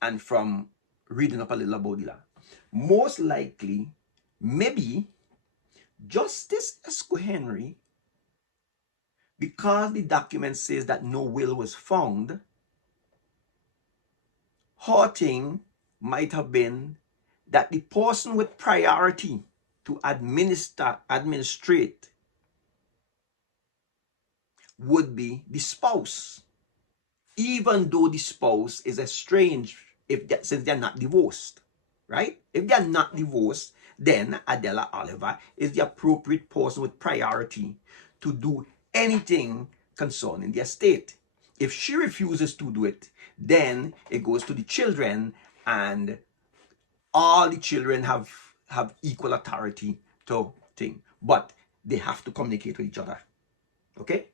And from reading up a little about it, most likely, maybe Justice Esco Henry, because the document says that no will was found, her thing might have been that the person with priority to administrate would be the spouse, even though the spouse is estranged, since they're not divorced, right? If they're not divorced, then Adela Oliver is the appropriate person with priority to do anything concerning the estate. If she refuses to do it, then it goes to the children, and all the children have equal authority to thing, but they have to communicate with each other. Okay?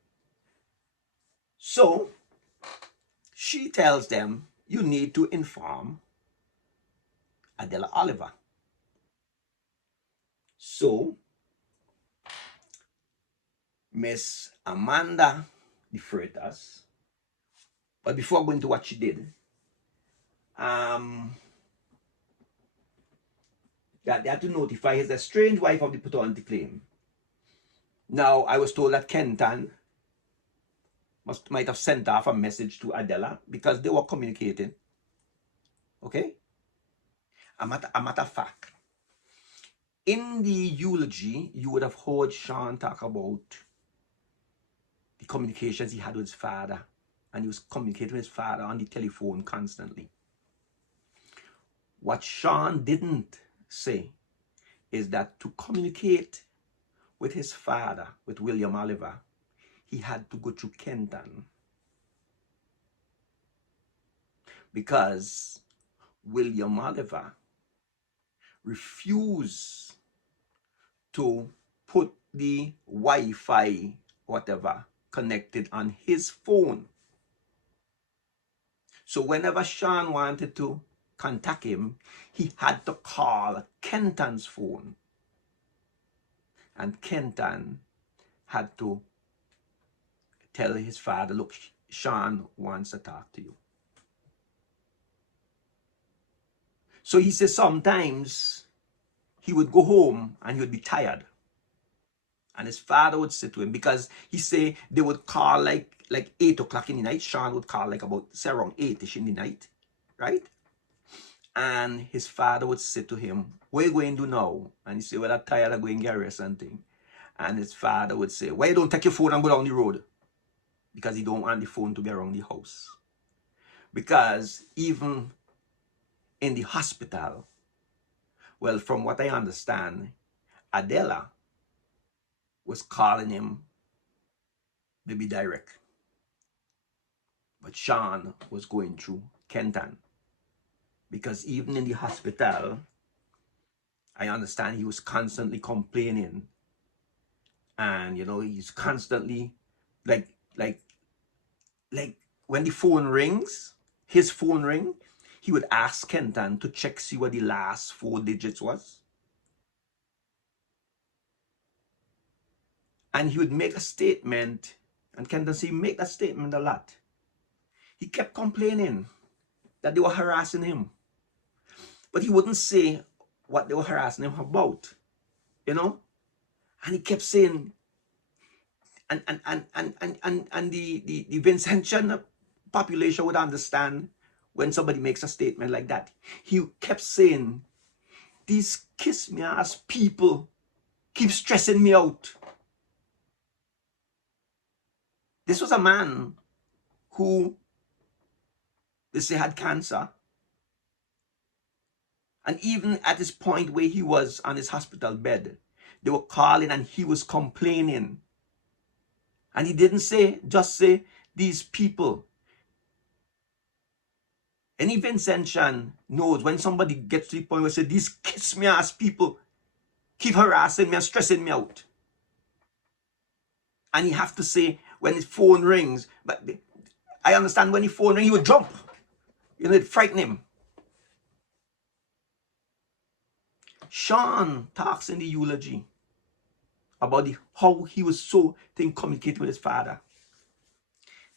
So she tells them, you need to inform Adela Oliver. So Miss Amanda De Freitas, but before going to what she did, that they had to notify his estranged wife of the paternity claim. Now, I was told that Kenton might have sent off a message to Adela because they were communicating. Okay? A matter of fact, in the eulogy, you would have heard Sean talk about the communications he had with his father, and he was communicating with his father on the telephone constantly. What Sean didn't say is that to communicate with his father, with William Oliver, he had to go through Kenton, because William Oliver refused to put the Wi-Fi, whatever, connected on his phone. So whenever Sean wanted to contact him, he had to call Kenton's phone. And Kenton had to tell his father, look, Sean wants to talk to you. So he says sometimes he would go home and he would be tired. And his father would say to him, because he say they would call like 8 o'clock in the night. Sean would call like about, say, around 8-ish in the night, right? And his father would say to him, what are you going to do now? And he say, well, I'm tired of going Gary or something. And his father would say, why you don't take your phone and go down the road? Because he don't want the phone to be around the house. Because even in the hospital, well, from what I understand, Adela was calling him maybe direct. But Sean was going through Kenton. Because even in the hospital, I understand he was constantly complaining. And, you know, he's constantly, like when the phone rings, his phone ring, he would ask Kenton to check, see what the last 4 digits was. And he would make a statement, and Kenton said, make that statement a lot. He kept complaining that they were harassing him. But he wouldn't say what they were harassing him about, you know? And he kept saying, and the Vincentian population would understand when somebody makes a statement like that. He kept saying, these kiss me ass people keep stressing me out. This was a man who they say had cancer. And even at this point where he was on his hospital bed, they were calling and he was complaining. And he didn't just say, these people. Any Vincentian knows when somebody gets to the point where they say, these kiss me ass people keep harassing me and stressing me out. And he have to say when his phone rings, but I understand when his phone rings, he would jump. You know, it frightened him. Sean talks in the eulogy about how he was so communicated with his father.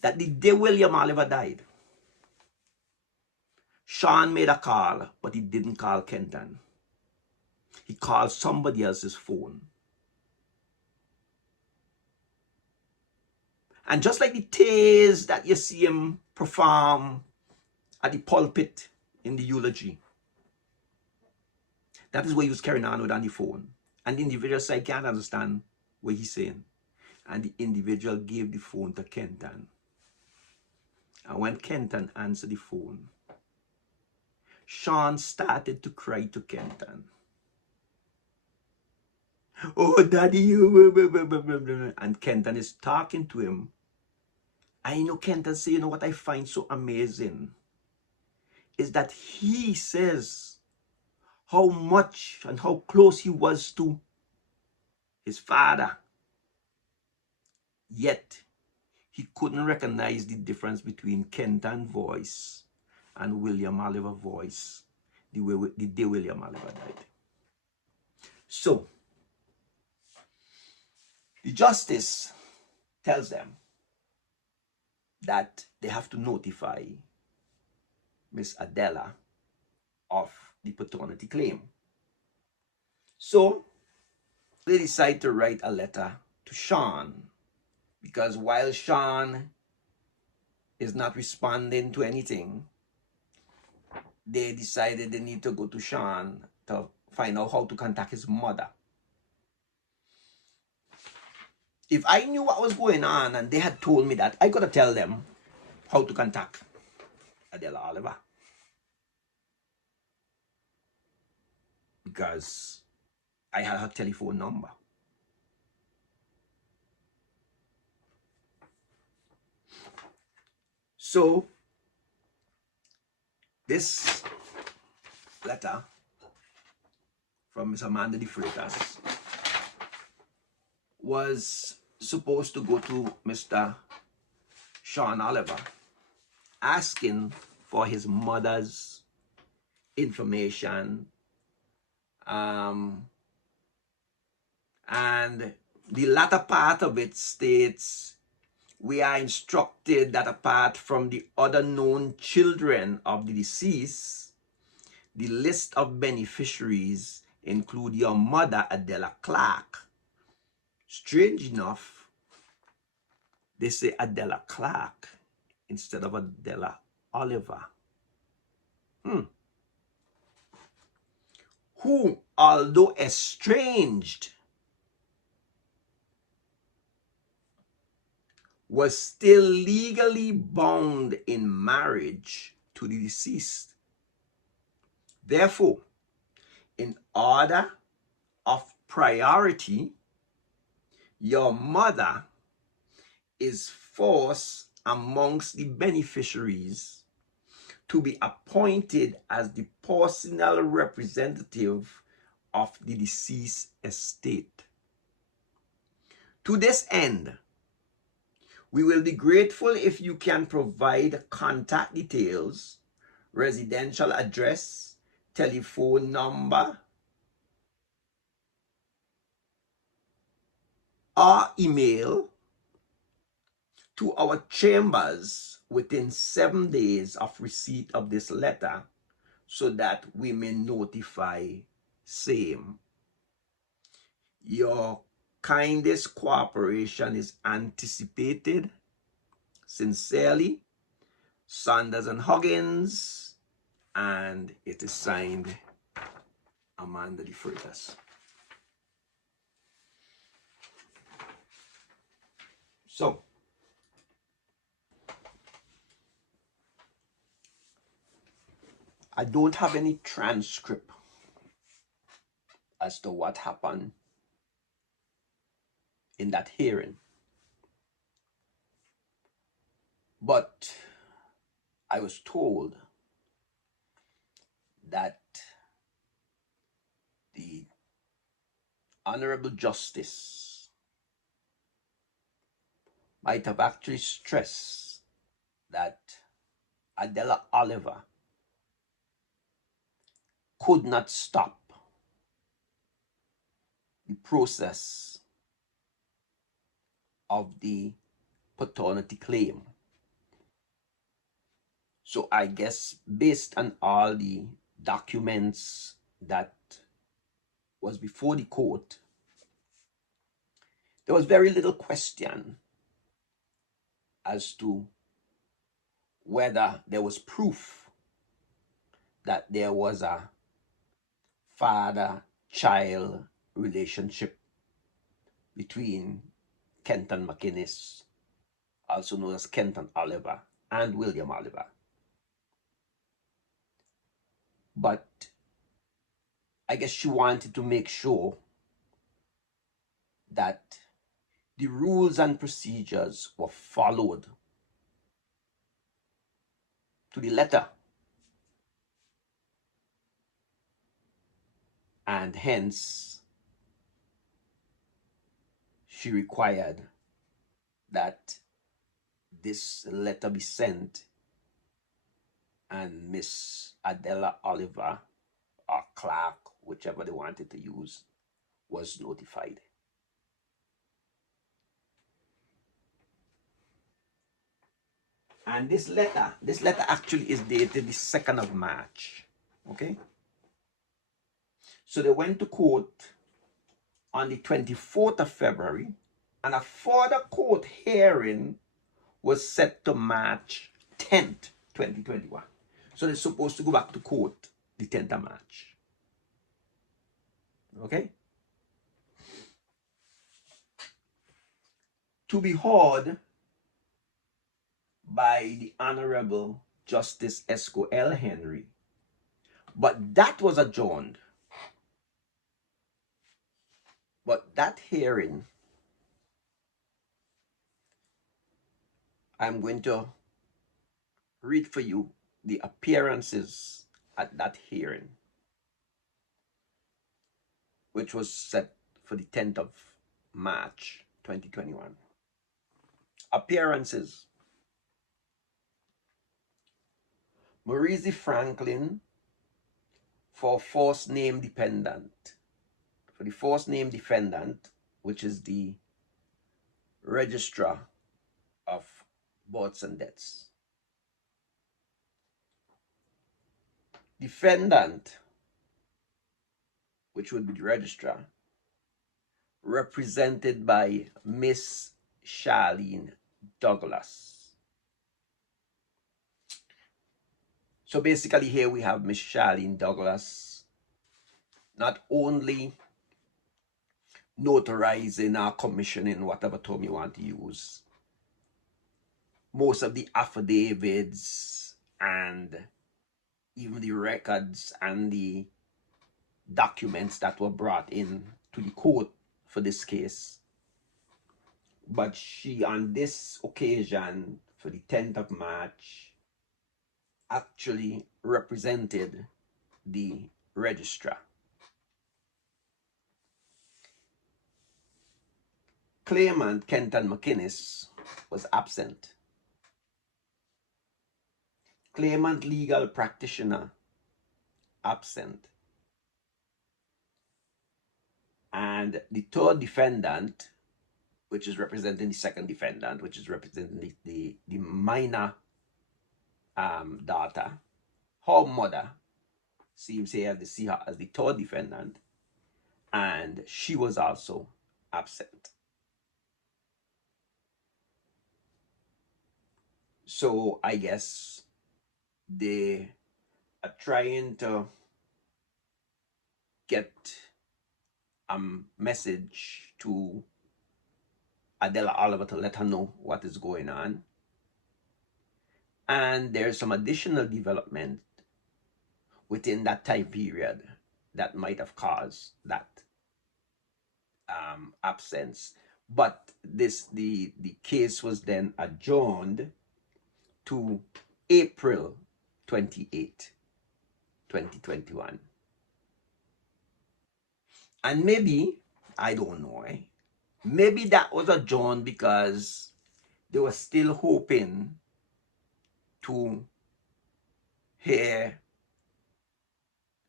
That the day William Oliver died, Sean made a call, but he didn't call Kenton. He called somebody else's phone. And just like the tales that you see him perform at the pulpit in the eulogy, that is what he was carrying on with on the phone. And the individual said, I can't understand what he's saying. And the individual gave the phone to Kenton. And when Kenton answered the phone, Sean started to cry to Kenton. Oh, daddy, you. And Kenton is talking to him. I know Kenton say, you know what I find so amazing is that he says how much and how close he was to his father. Yet, he couldn't recognize the difference between Kenton's voice and William Oliver's voice the day William Oliver died. So, the justice tells them that they have to notify Miss Adela of the paternity claim. So, they decide to write a letter to Sean, because while Sean is not responding to anything, they decided they need to go to Sean to find out how to contact his mother. If I knew what was going on and they had told me that, I could have tell them how to contact Adela Oliver. Because I had her telephone number. So, this letter from Miss Amanda de Freitas was supposed to go to Mr. Sean Oliver, asking for his mother's information, and the latter part of it states, we are instructed that apart from the other known children of the deceased, the list of beneficiaries include your mother, Adela Clark. Strange enough, they say Adela Clark instead of Adela Oliver. Who, although estranged, was still legally bound in marriage to the deceased. Therefore, in order of priority, your mother is forced amongst the beneficiaries to be appointed as the personal representative of the deceased estate. To this end, we will be grateful if you can provide contact details, residential address, telephone number, or email to our chambers within 7 days of receipt of this letter, so that we may notify same. Your kindest cooperation is anticipated. Sincerely, Sanders and Huggins, and it is signed Amanda de Freitas. So, I don't have any transcript as to what happened in that hearing, but I was told that the Honorable Justice might have actually stressed that Adela Oliver could not stop the process of the paternity claim. So I guess based on all the documents that was before the court, there was very little question as to whether there was proof that there was a father-child relationship between Kenton McInnes, also known as Kenton Oliver, and William Oliver. But I guess she wanted to make sure that the rules and procedures were followed to the letter, and hence she required that this letter be sent and Miss Adela Oliver, or Clark, whichever they wanted to use, was notified. And this letter actually is dated the 2nd of March. Okay? So they went to court on the 24th of February, and a further court hearing was set to March 10th, 2021. So they're supposed to go back to court the 10th of March. Okay? To be heard by the Honorable Justice Esco L. Henry. But that was adjourned. But that hearing, I'm going to read for you the appearances at that hearing, which was set for the 10th of March, 2021. Appearances: Maurice Franklin for first name defendant. For the first name defendant, which is the registrar of births and deaths. Defendant, which would be the registrar, represented by Miss Charlene Douglas. So basically here we have Miss Charlene Douglas not only notarizing or commissioning, whatever term you want to use, most of the affidavits and even the records and the documents that were brought in to the court for this case, but she, on this occasion, for the 10th of March, actually represented the registrar. Claimant Kenton McInnes was absent. Claimant legal practitioner, absent. And the third defendant, which is representing the second defendant, which is representing the minor daughter, her mother seems here to see her as the third defendant, and she was also absent. So I guess they are trying to get a message to Adela Oliver to let her know what is going on. And there's some additional development within that time period that might have caused that absence. But the case was then adjourned to April 28, 2021. And maybe, I don't know, maybe that was adjourned because they were still hoping to hear,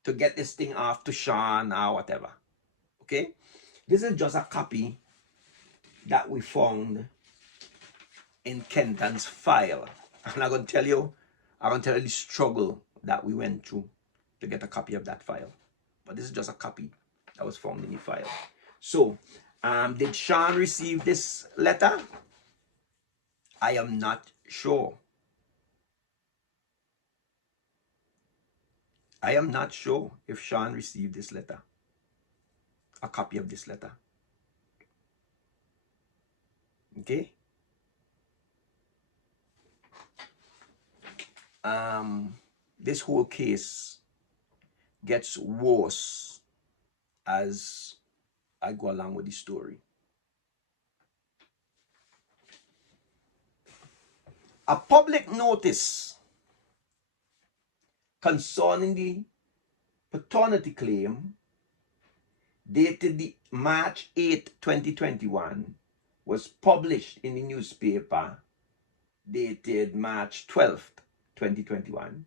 to get this thing off to Sean or whatever. Okay? This is just a copy that we found in Kenton's file. And I'm going to tell you the struggle that we went through to get a copy of that file. But this is just a copy that was found in the file. So, did Sean receive this letter? I am not sure. I am not sure if Sean received this letter, a copy of this letter. Okay? This whole case gets worse as I go along with the story. A public notice concerning the paternity claim dated the March 8, 2021 was published in the newspaper dated March 12th, 2021.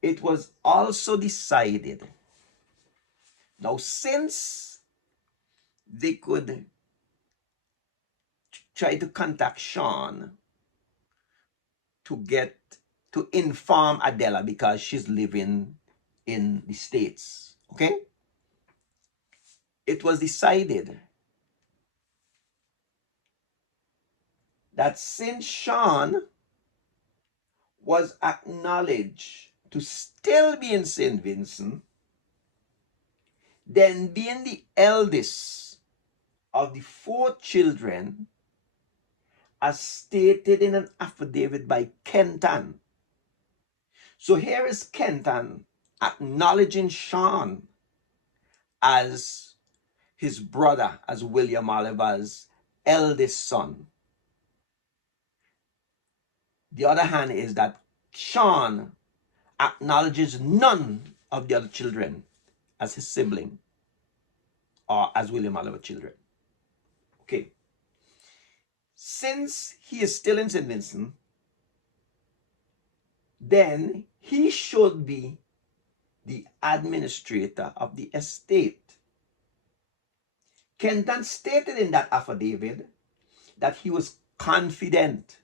It was also decided, now since they could try to contact Sean to inform Adela because she's living in the States, okay? It was decided that since Sean was acknowledged to still be in St. Vincent, then being the eldest of the 4 children, as stated in an affidavit by Kenton. So here is Kenton acknowledging Sean as his brother, as William Oliver's eldest son. The other hand is that Sean acknowledges none of the other children as his sibling or as William Oliver's children. Okay. Since he is still in St. Vincent, then he should be the administrator of the estate. Kenton stated in that affidavit that he was confident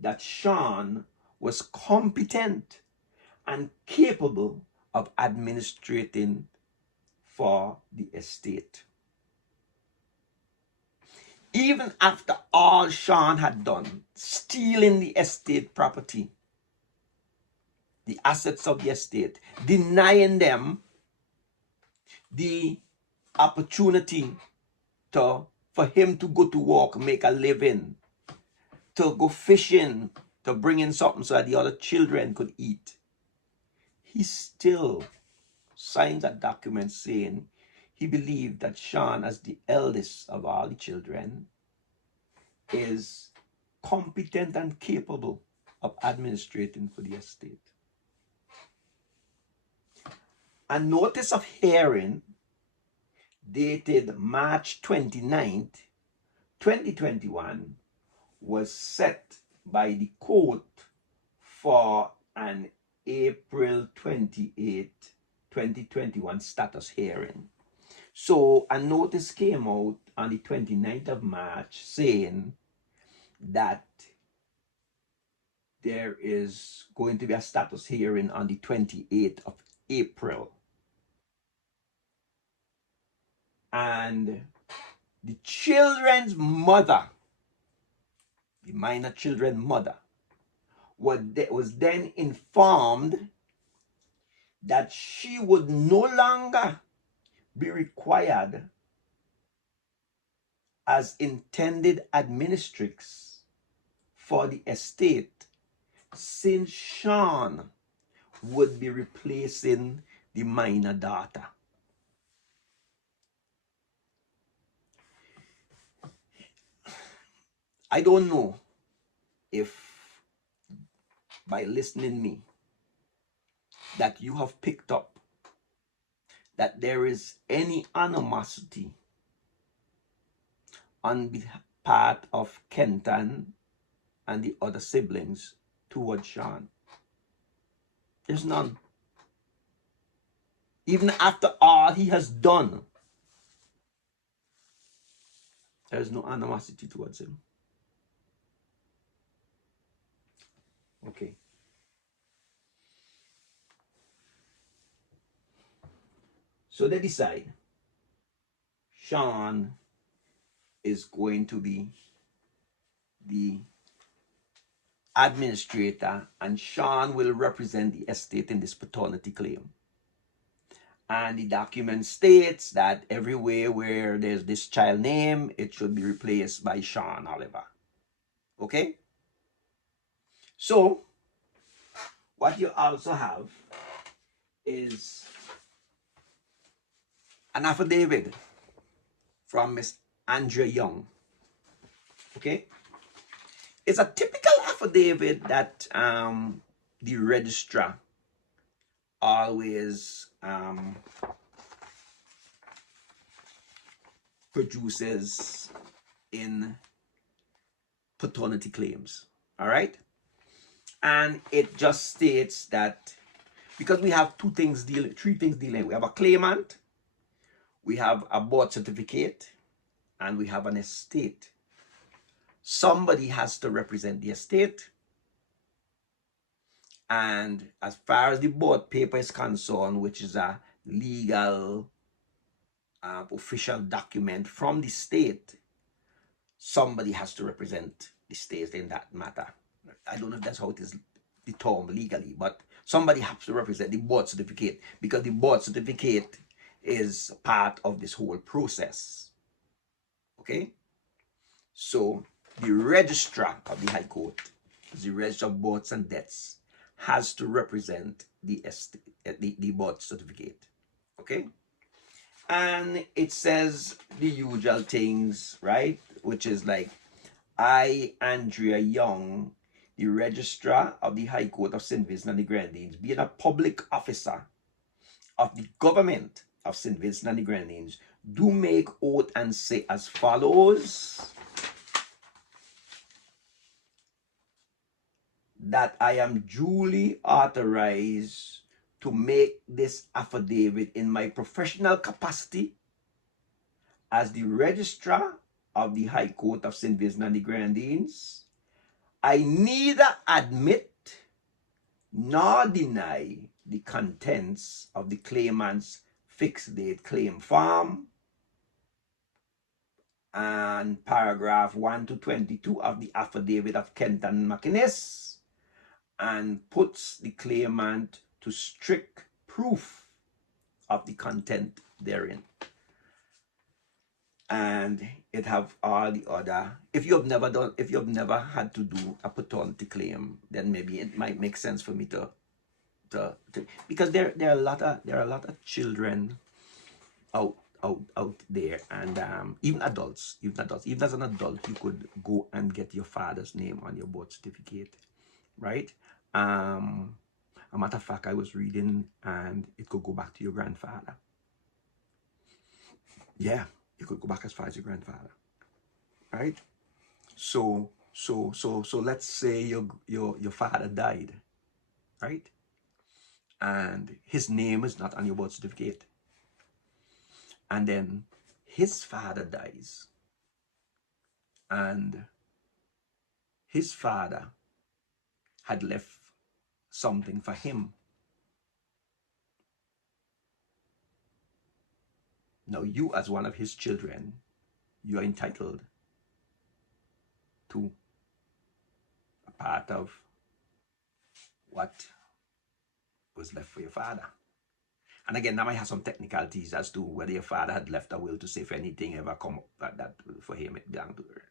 that Sean was competent and capable of administrating for the estate. Even after all Sean had done, stealing the estate property, the assets of the estate, denying them the opportunity for him to go to work, make a living, to go fishing, to bring in something so that the other children could eat. He still signs a document saying he believed that Sean, as the eldest of all the children, is competent and capable of administrating for the estate. A notice of hearing dated March 29th, 2021 was set by the court for an April 28, 2021 status hearing. So a notice came out on the 29th of March saying that there is going to be a status hearing on the 28th of April. And the children's mother, the minor children's mother, was then informed that she would no longer be required as intended administratrix for the estate, since Sean would be replacing the minor daughter. I don't know if by listening me that you have picked up that there is any animosity on the part of Kenton and the other siblings towards Sean. There's none. Even after all he has done, there's no animosity towards him. Okay. So they decide Sean is going to be the administrator, and Sean will represent the estate in this paternity claim. And the document states that everywhere where there's this child name, it should be replaced by Sean Oliver. Okay? So, what you also have is an affidavit from Miss Andrea Young. Okay? It's a typical affidavit that the registrar always produces in paternity claims. All right? And it just states that because we have three things dealing. We have a claimant, we have a birth certificate, and we have an estate. Somebody has to represent the estate. And as far as the birth paper is concerned, which is a legal official document from the state, somebody has to represent the state in that matter. I don't know if that's how it is the term legally, but somebody has to represent the birth certificate, because the birth certificate is part of this whole process. Okay? So the registrar of the High Court, the Registrar of Births and Deaths, has to represent the birth certificate. Okay? And it says the usual things, right? Which is like, I, Andrea Young, the Registrar of the High Court of St. Vincent and the Grenadines, being a public officer of the government of St. Vincent and the Grenadines, do make oath and say as follows: that I am duly authorized to make this affidavit in my professional capacity as the Registrar of the High Court of St. Vincent and the Grenadines. I neither admit nor deny the contents of the claimant's fixed date claim form and paragraph 1 to 22 of the affidavit of Kenton McInnes, and puts the claimant to strict proof of the content therein. And it have all the other. If you have never had to do a paternity claim, then maybe it might make sense for me to because there are a lot of children out there, and even adults, even as an adult, you could go and get your father's name on your birth certificate, right? A matter of fact, I was reading, and it could go back to your grandfather. Yeah, you could go back as far as your grandfather, right? So let's say your father died, right? And his name is not on your birth certificate. And then his father dies, and his father had left something for him. Now you, as one of his children, you are entitled to a part of what was left for your father. And again, that might have some technicalities as to whether your father had left a will to say if anything ever come up that for him it belonged to her.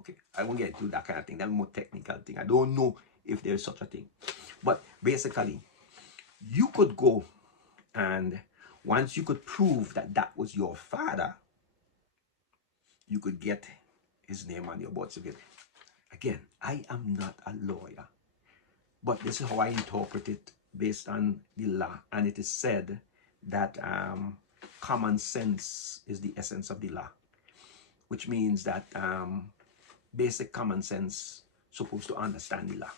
Okay, I won't get into that kind of thing. That's more technical thing. I don't know if there's such a thing. But basically, you could go, and once you could prove that that was your father, you could get his name on your birth certificate. Again, I am not a lawyer, but this is how I interpret it based on the law. And it is said that common sense is the essence of the law, which means that basic common sense supposed to understand the law.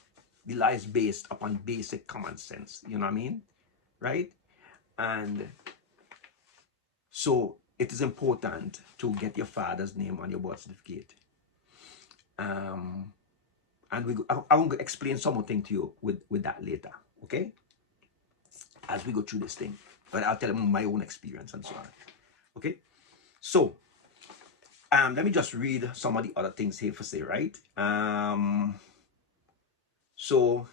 The law is based upon basic common sense. You know what I mean? Right? And so it is important to get your father's name on your birth certificate. And I will explain something to you with that later, okay? As we go through this thing. But I'll tell you my own experience and so on. Okay? So, let me just read some of the other things here for say, right? So,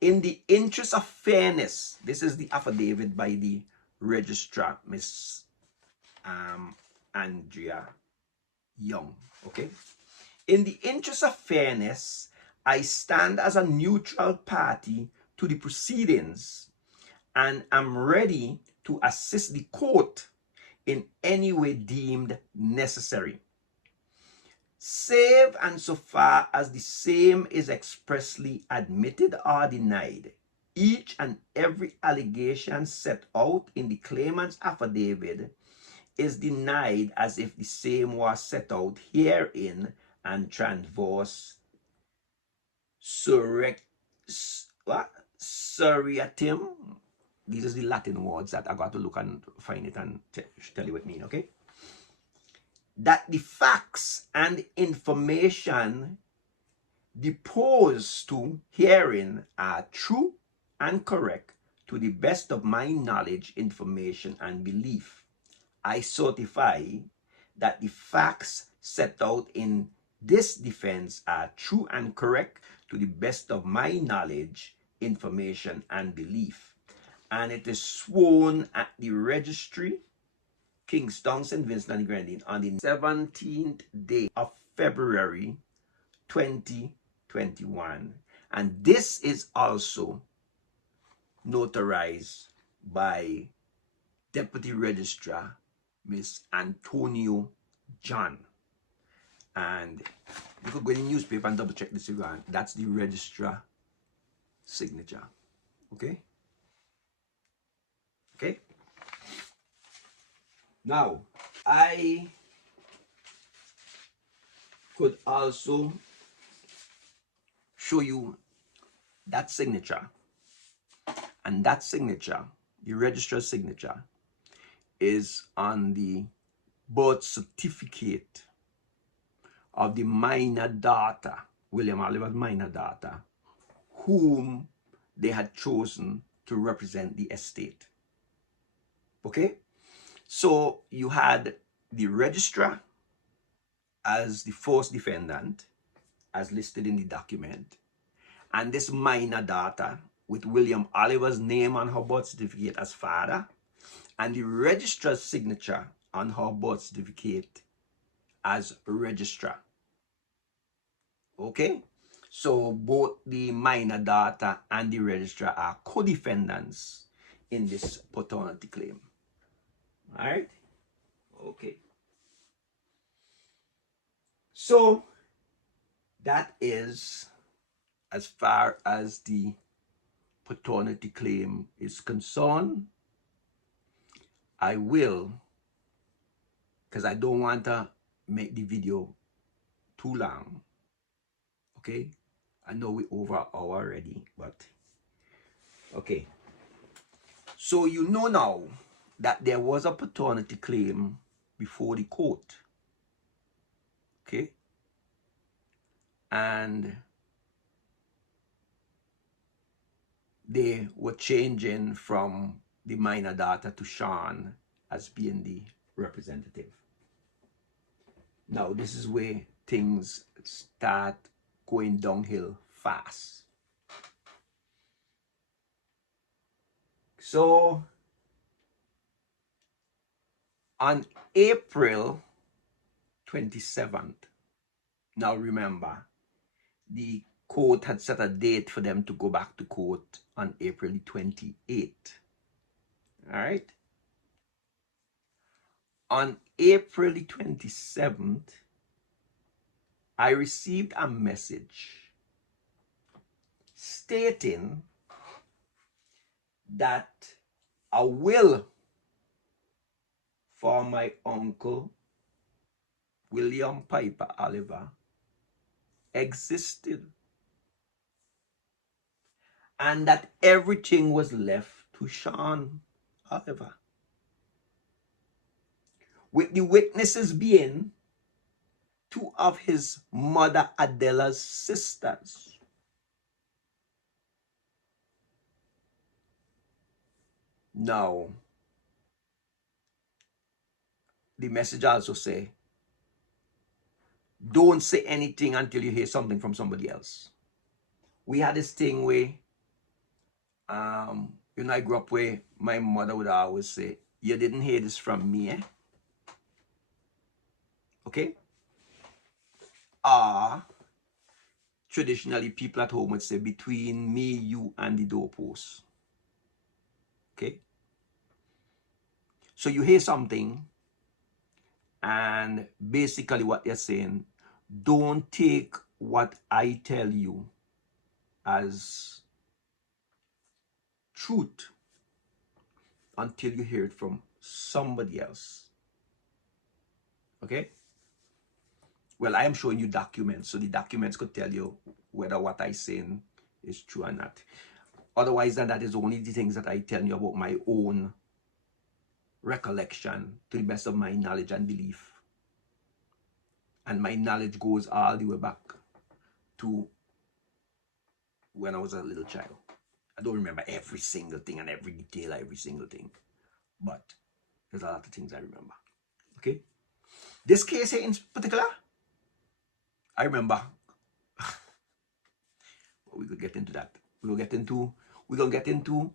in the interest of fairness, this is the affidavit by the registrar, Miss Andrea Young, okay? In the interest of fairness, I stand as a neutral party to the proceedings and am ready to assist the court in any way deemed necessary, save and so far as the same is expressly admitted or denied. Each and every allegation set out in the claimant's affidavit is denied as if the same was set out herein and transverse seriatim. These are the Latin words that I got to look and find it and tell you what it means, okay? That the facts and information deposed to herein are true and correct to the best of my knowledge, information, and belief. I certify that the facts set out in this defense are true and correct to the best of my knowledge, information, and belief. And it is sworn at the registry, Kingston, St. Vincent and Grenadine, on the 17th day of February 2021. And this is also notarized by Deputy Registrar Miss Antonio John. And you could go in the newspaper and double check this if you want. That's the registrar signature. Okay? Okay? Now, I could also show you that signature. And that signature, the registrar's signature, is on the birth certificate of the minor daughter, William Oliver's minor daughter, whom they had chosen to represent the estate. Okay? So you had the registrar as the first defendant, as listed in the document, and this minor daughter with William Oliver's name on her birth certificate as father, and the registrar's signature on her birth certificate as registrar. Okay? So both the minor daughter and the registrar are co-defendants in this paternity claim. All right? Okay. So that is as far as the paternity claim is concerned. I will, because I don't want to make the video too long. Okay? I know we're over an hour already, but okay. So you know now that there was a paternity claim before the court. Okay? And they were changing from the minor daughter to Sean as being the representative. Now, this is where things start going downhill fast. So, on April 27th, now remember, the court had set a date for them to go back to court on April 28th. All right? On April 27th, I received a message stating that a will for my uncle William Piper Oliver existed, and that everything was left to Sean Oliver, with the witnesses being two of his mother Adela's sisters. Now, the message also say, don't say anything until you hear something from somebody else. We had this thing where, I grew up where my mother would always say, you didn't hear this from me, eh? Okay? Traditionally, people at home would say, between me, you, and the doorpost. Okay? So you hear something, and basically what they're saying, don't take what I tell you as truth until you hear it from somebody else. Okay? Well, I am showing you documents, so the documents could tell you whether what I'm saying is true or not. Otherwise than that is only the things that I tell you about my own recollection to the best of my knowledge and belief. And my knowledge goes all the way back to when I was a little child. I don't remember every single thing and every detail, every single thing. But there's a lot of things I remember. Okay? This case here in particular, I remember. We could get into that. We're gonna get into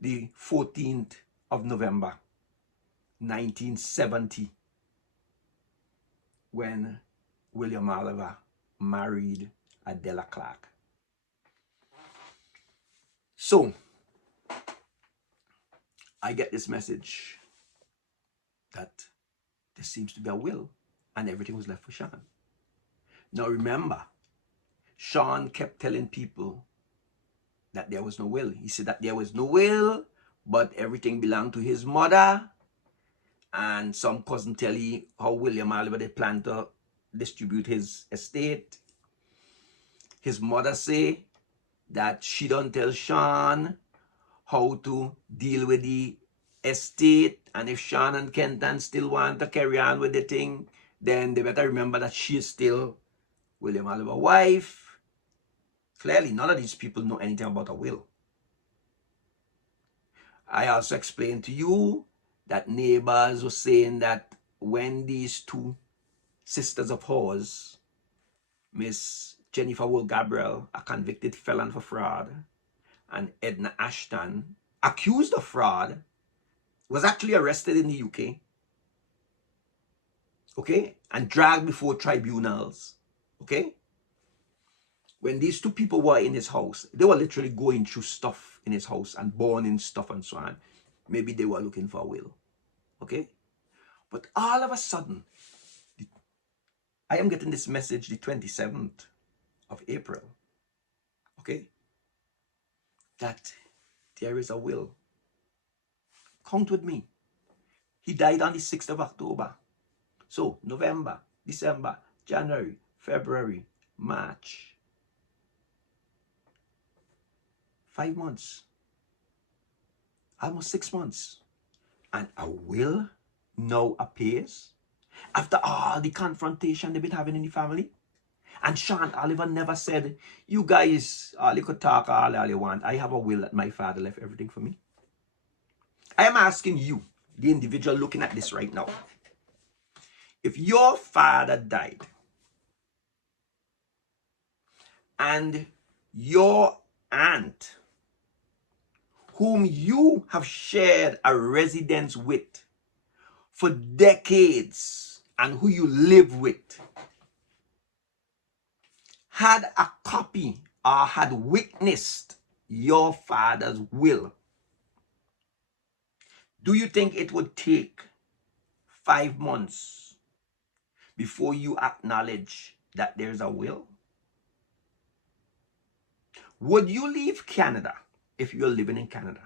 the 14th of November, 1970, when William Oliver married Adela Clark. So, I get this message that there seems to be a will and everything was left for Sean. Now remember, Sean kept telling people that there was no will. He said that there was no will, but everything belonged to his mother. And some cousin tell you how William Oliver they plan to distribute his estate. His mother say that she don't tell Sean how to deal with the estate, and if Sean and Kenton still want to carry on with the thing, then they better remember that she is still William Oliver's wife. Clearly, none of these people know anything about a will. I also explained to you that neighbors were saying that when these two sisters of hers, Miss Jennifer Wool Gabriel, a convicted felon for fraud, and Edna Ashton, accused of fraud, was actually arrested in the UK, okay, and dragged before tribunals, okay. When these two people were in his house, they were literally going through stuff in his house and burning stuff and so on. Maybe they were looking for a will, okay. But all of a sudden, I am getting this message the 27th of April, okay, that there is a will. Count with me. He died on the 6th of October. So, November, December, January, February, March. 5 months. Almost 6 months. And a will now appears after all the confrontation they've been having in the family. And Sean Oliver never said, you guys, all you could talk all you want. I have a will that my father left everything for me. I am asking you, the individual looking at this right now. If your father died and your aunt, whom you have shared a residence with for decades and who you live with, had a copy or had witnessed your father's will, do you think it would take 5 months before you acknowledge that there's a will? Would you leave Canada, if you're living in Canada,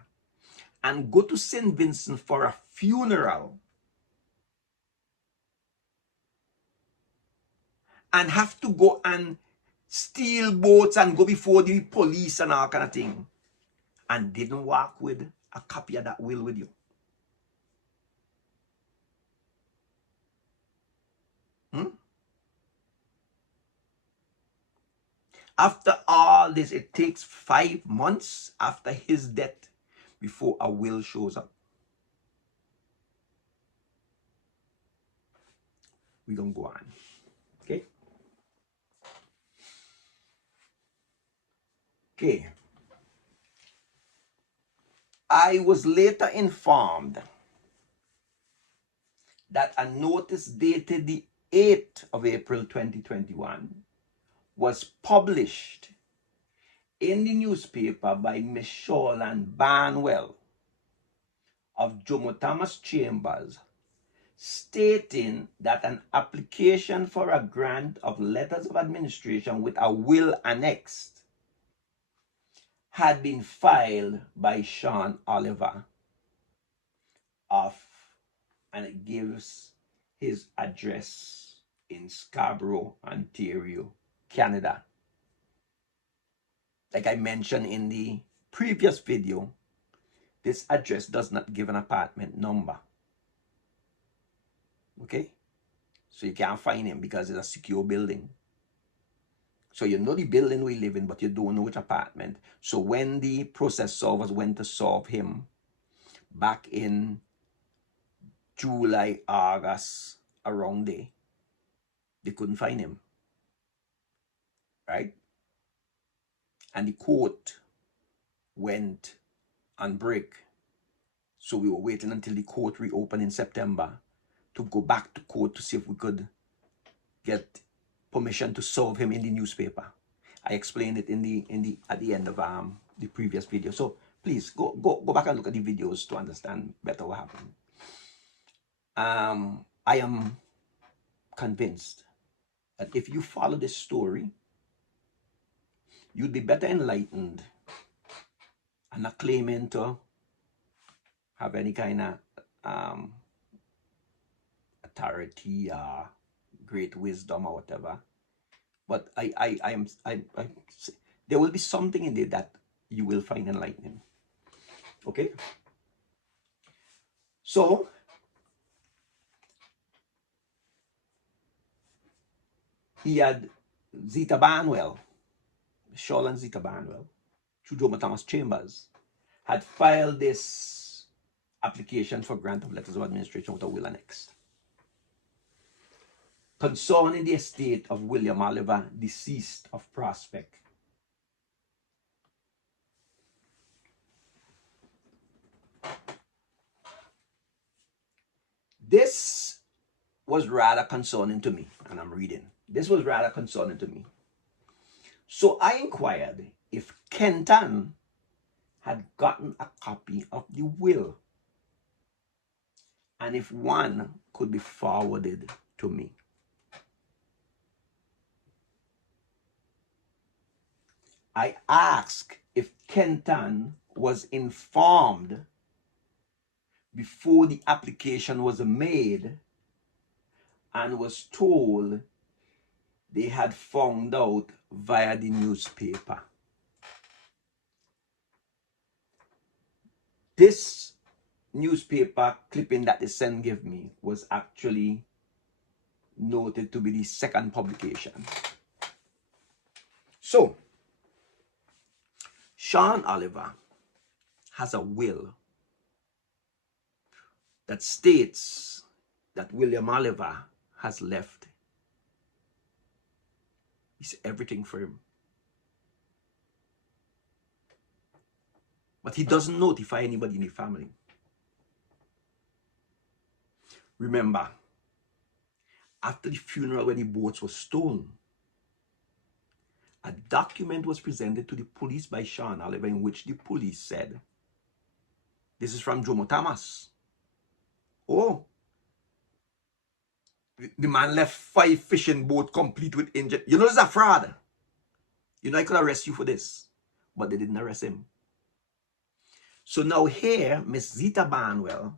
and go to St. Vincent for a funeral and have to go and steal boats and go before the police and all kind of thing, and didn't walk with a copy of that will with you? After all this, it takes 5 months after his death before a will shows up. We're going to go on. Okay? Okay. I was later informed that a notice dated the 8th of April 2021 was published in the newspaper by Miss Shawlan Barnwell of Jomo Thomas Chambers, stating that an application for a grant of letters of administration with a will annexed had been filed by Sean Oliver of, and it gives his address in Scarborough, Ontario, Canada. Like I mentioned in the previous video, this address does not give an apartment number. Okay? So you can't find him because it's a secure building. So you know the building we live in, but you don't know which apartment. So when the process solvers went to solve him back in July, August, around there, they couldn't find him. Right? And the court went on break. So we were waiting until the court reopened in September to go back to court to see if we could get permission to serve him in the newspaper. I explained it at the end of the previous video. So please go back and look at the videos to understand better what happened. I am convinced that if you follow this story, you'd be better enlightened and not claiming to have any kind of authority or great wisdom or whatever. But there will be something in there that you will find enlightening. Okay? So, he had Zita Barnwell, Shawlan Zita Barnwell, through Jomo Thomas Chambers, had filed this application for grant of letters of administration with a will annexed concerning the estate of William Oliver, deceased of Prospect. This was rather concerning to me, and I'm reading. This was rather concerning to me. So I inquired if Kenton had gotten a copy of the will and if one could be forwarded to me. I asked if Kenton was informed before the application was made and was told they had found out via the newspaper. This newspaper clipping that the Sen gave me was actually noted to be the second publication. So, Sean Oliver has a will that states that William Oliver has left is everything for him. But he doesn't notify anybody in the family. Remember, after the funeral when the boats were stolen, a document was presented to the police by Sean Oliver in which the police said, this is from Jomo Thomas. Oh, the man left 5 fishing boats complete with injured. You know this is a fraud. You know I could arrest you for this. But they didn't arrest him. So now here, Miss Zita Barnwell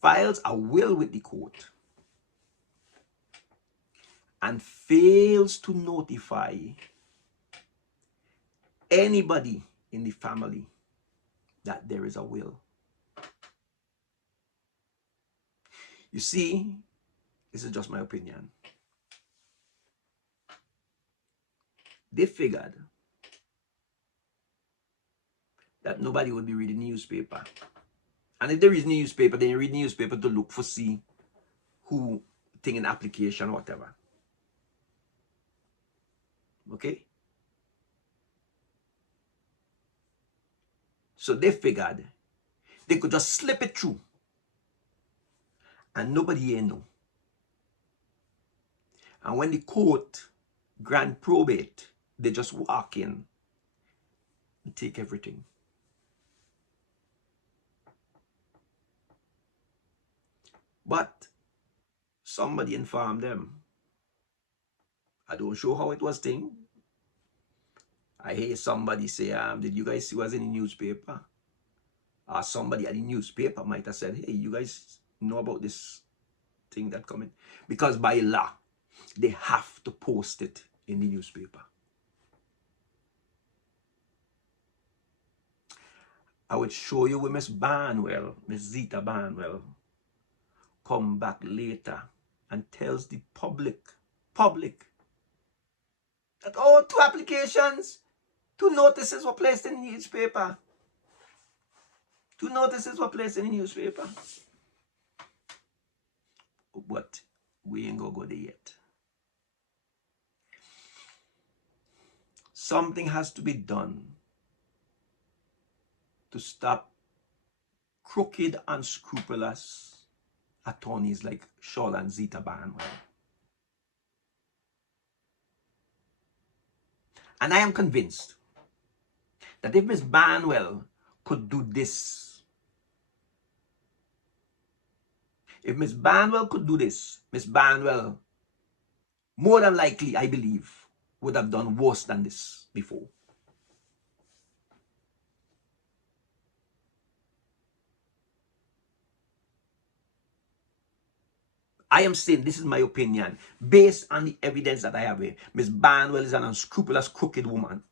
files a will with the court and fails to notify anybody in the family that there is a will. You see, this is just my opinion. They figured that nobody would be reading the newspaper. And if they read the newspaper, then you read the newspaper to look for see who thing in application or whatever. Okay? So they figured they could just slip it through and nobody here know. And when the court grant probate, they just walk in and take everything. But somebody informed them. I don't sure how it was thing. I hear somebody say, did you guys see what's in the newspaper? Or somebody at the newspaper might have said, hey, you guys know about this thing that coming? Because by law, they have to post it in the newspaper. I would show you where Miss Barnwell, Miss Zita Barnwell, come back later and tells the public, that, oh, 2 applications, 2 notices were placed in the newspaper. 2 notices were placed in the newspaper. But we ain't gonna go there yet. Something has to be done to stop crooked, unscrupulous attorneys like Shaw and Zita Barnwell. And I am convinced that if Miss Barnwell could do this, if Miss Barnwell could do this, Miss Barnwell, more than likely, I believe, would have done worse than this before. I am saying this is my opinion based on the evidence that I have here. Miss Barnwell is an unscrupulous, crooked woman.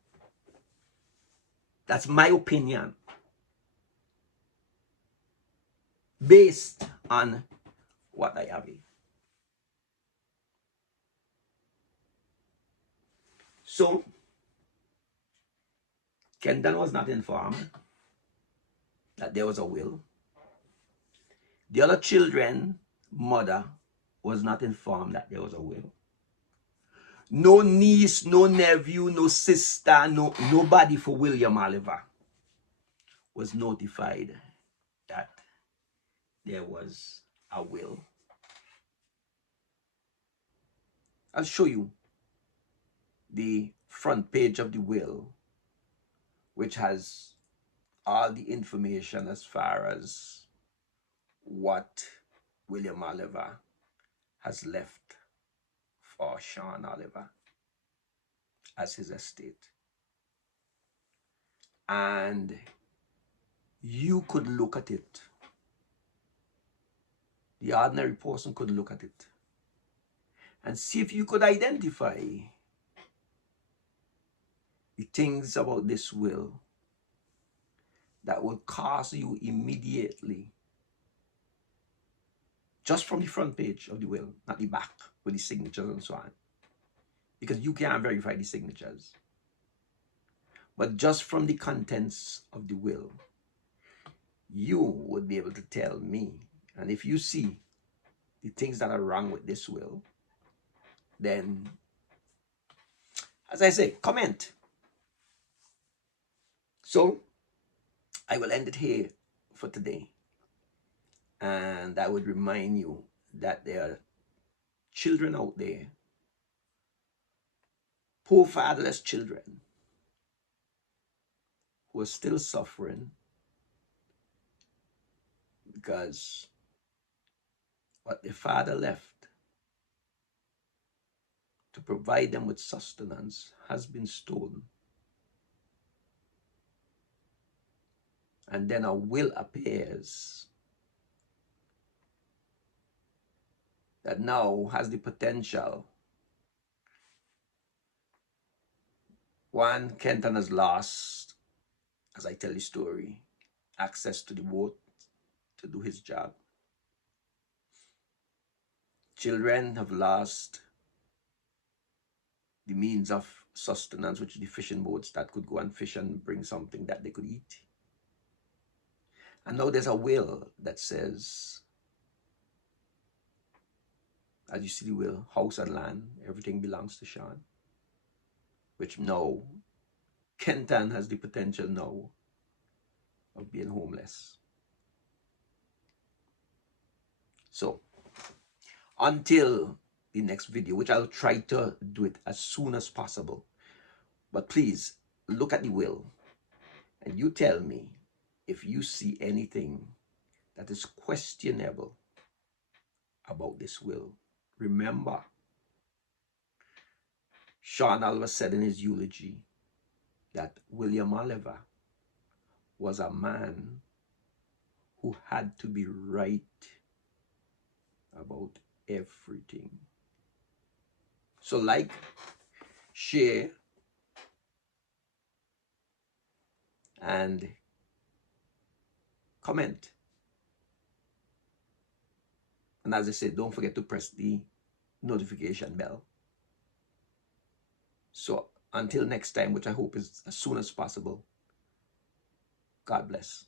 That's my opinion. Based on what I have here. So, Kendall was not informed that there was a will. The other children, mother, was not informed that there was a will. No niece, no nephew, no sister, nobody for William Oliver was notified that there was a will. I'll show you the front page of the will, which has all the information as far as what William Oliver has left for Sean Oliver as his estate. And you could look at it. The ordinary person could look at it and see if you could identify the things about this will that will cause you immediately, just from the front page of the will, not the back with the signatures and so on, because you can't verify the signatures. But just from the contents of the will, you would be able to tell me. And if you see the things that are wrong with this will, then, as I say, comment. So I will end it here for today. And I would remind you that there are children out there, poor fatherless children, who are still suffering because what their father left to provide them with sustenance has been stolen. And then a will appears that now has the potential. One, Kenton has lost, as I tell the story, access to the boat to do his job. Children have lost the means of sustenance, which is the fishing boats that could go and fish and bring something that they could eat. And now there's a will that says, as you see the will, house and land, everything belongs to Sean. Which now, Kenton has the potential now of being homeless. So, until the next video, which I'll try to do it as soon as possible. But please, look at the will and you tell me if you see anything that is questionable about this will. Remember, Sean Oliver said in his eulogy that William Oliver was a man who had to be right about everything. So like, share, and comment. And as I said, don't forget to press the notification bell. So until next time, which I hope is as soon as possible, God bless.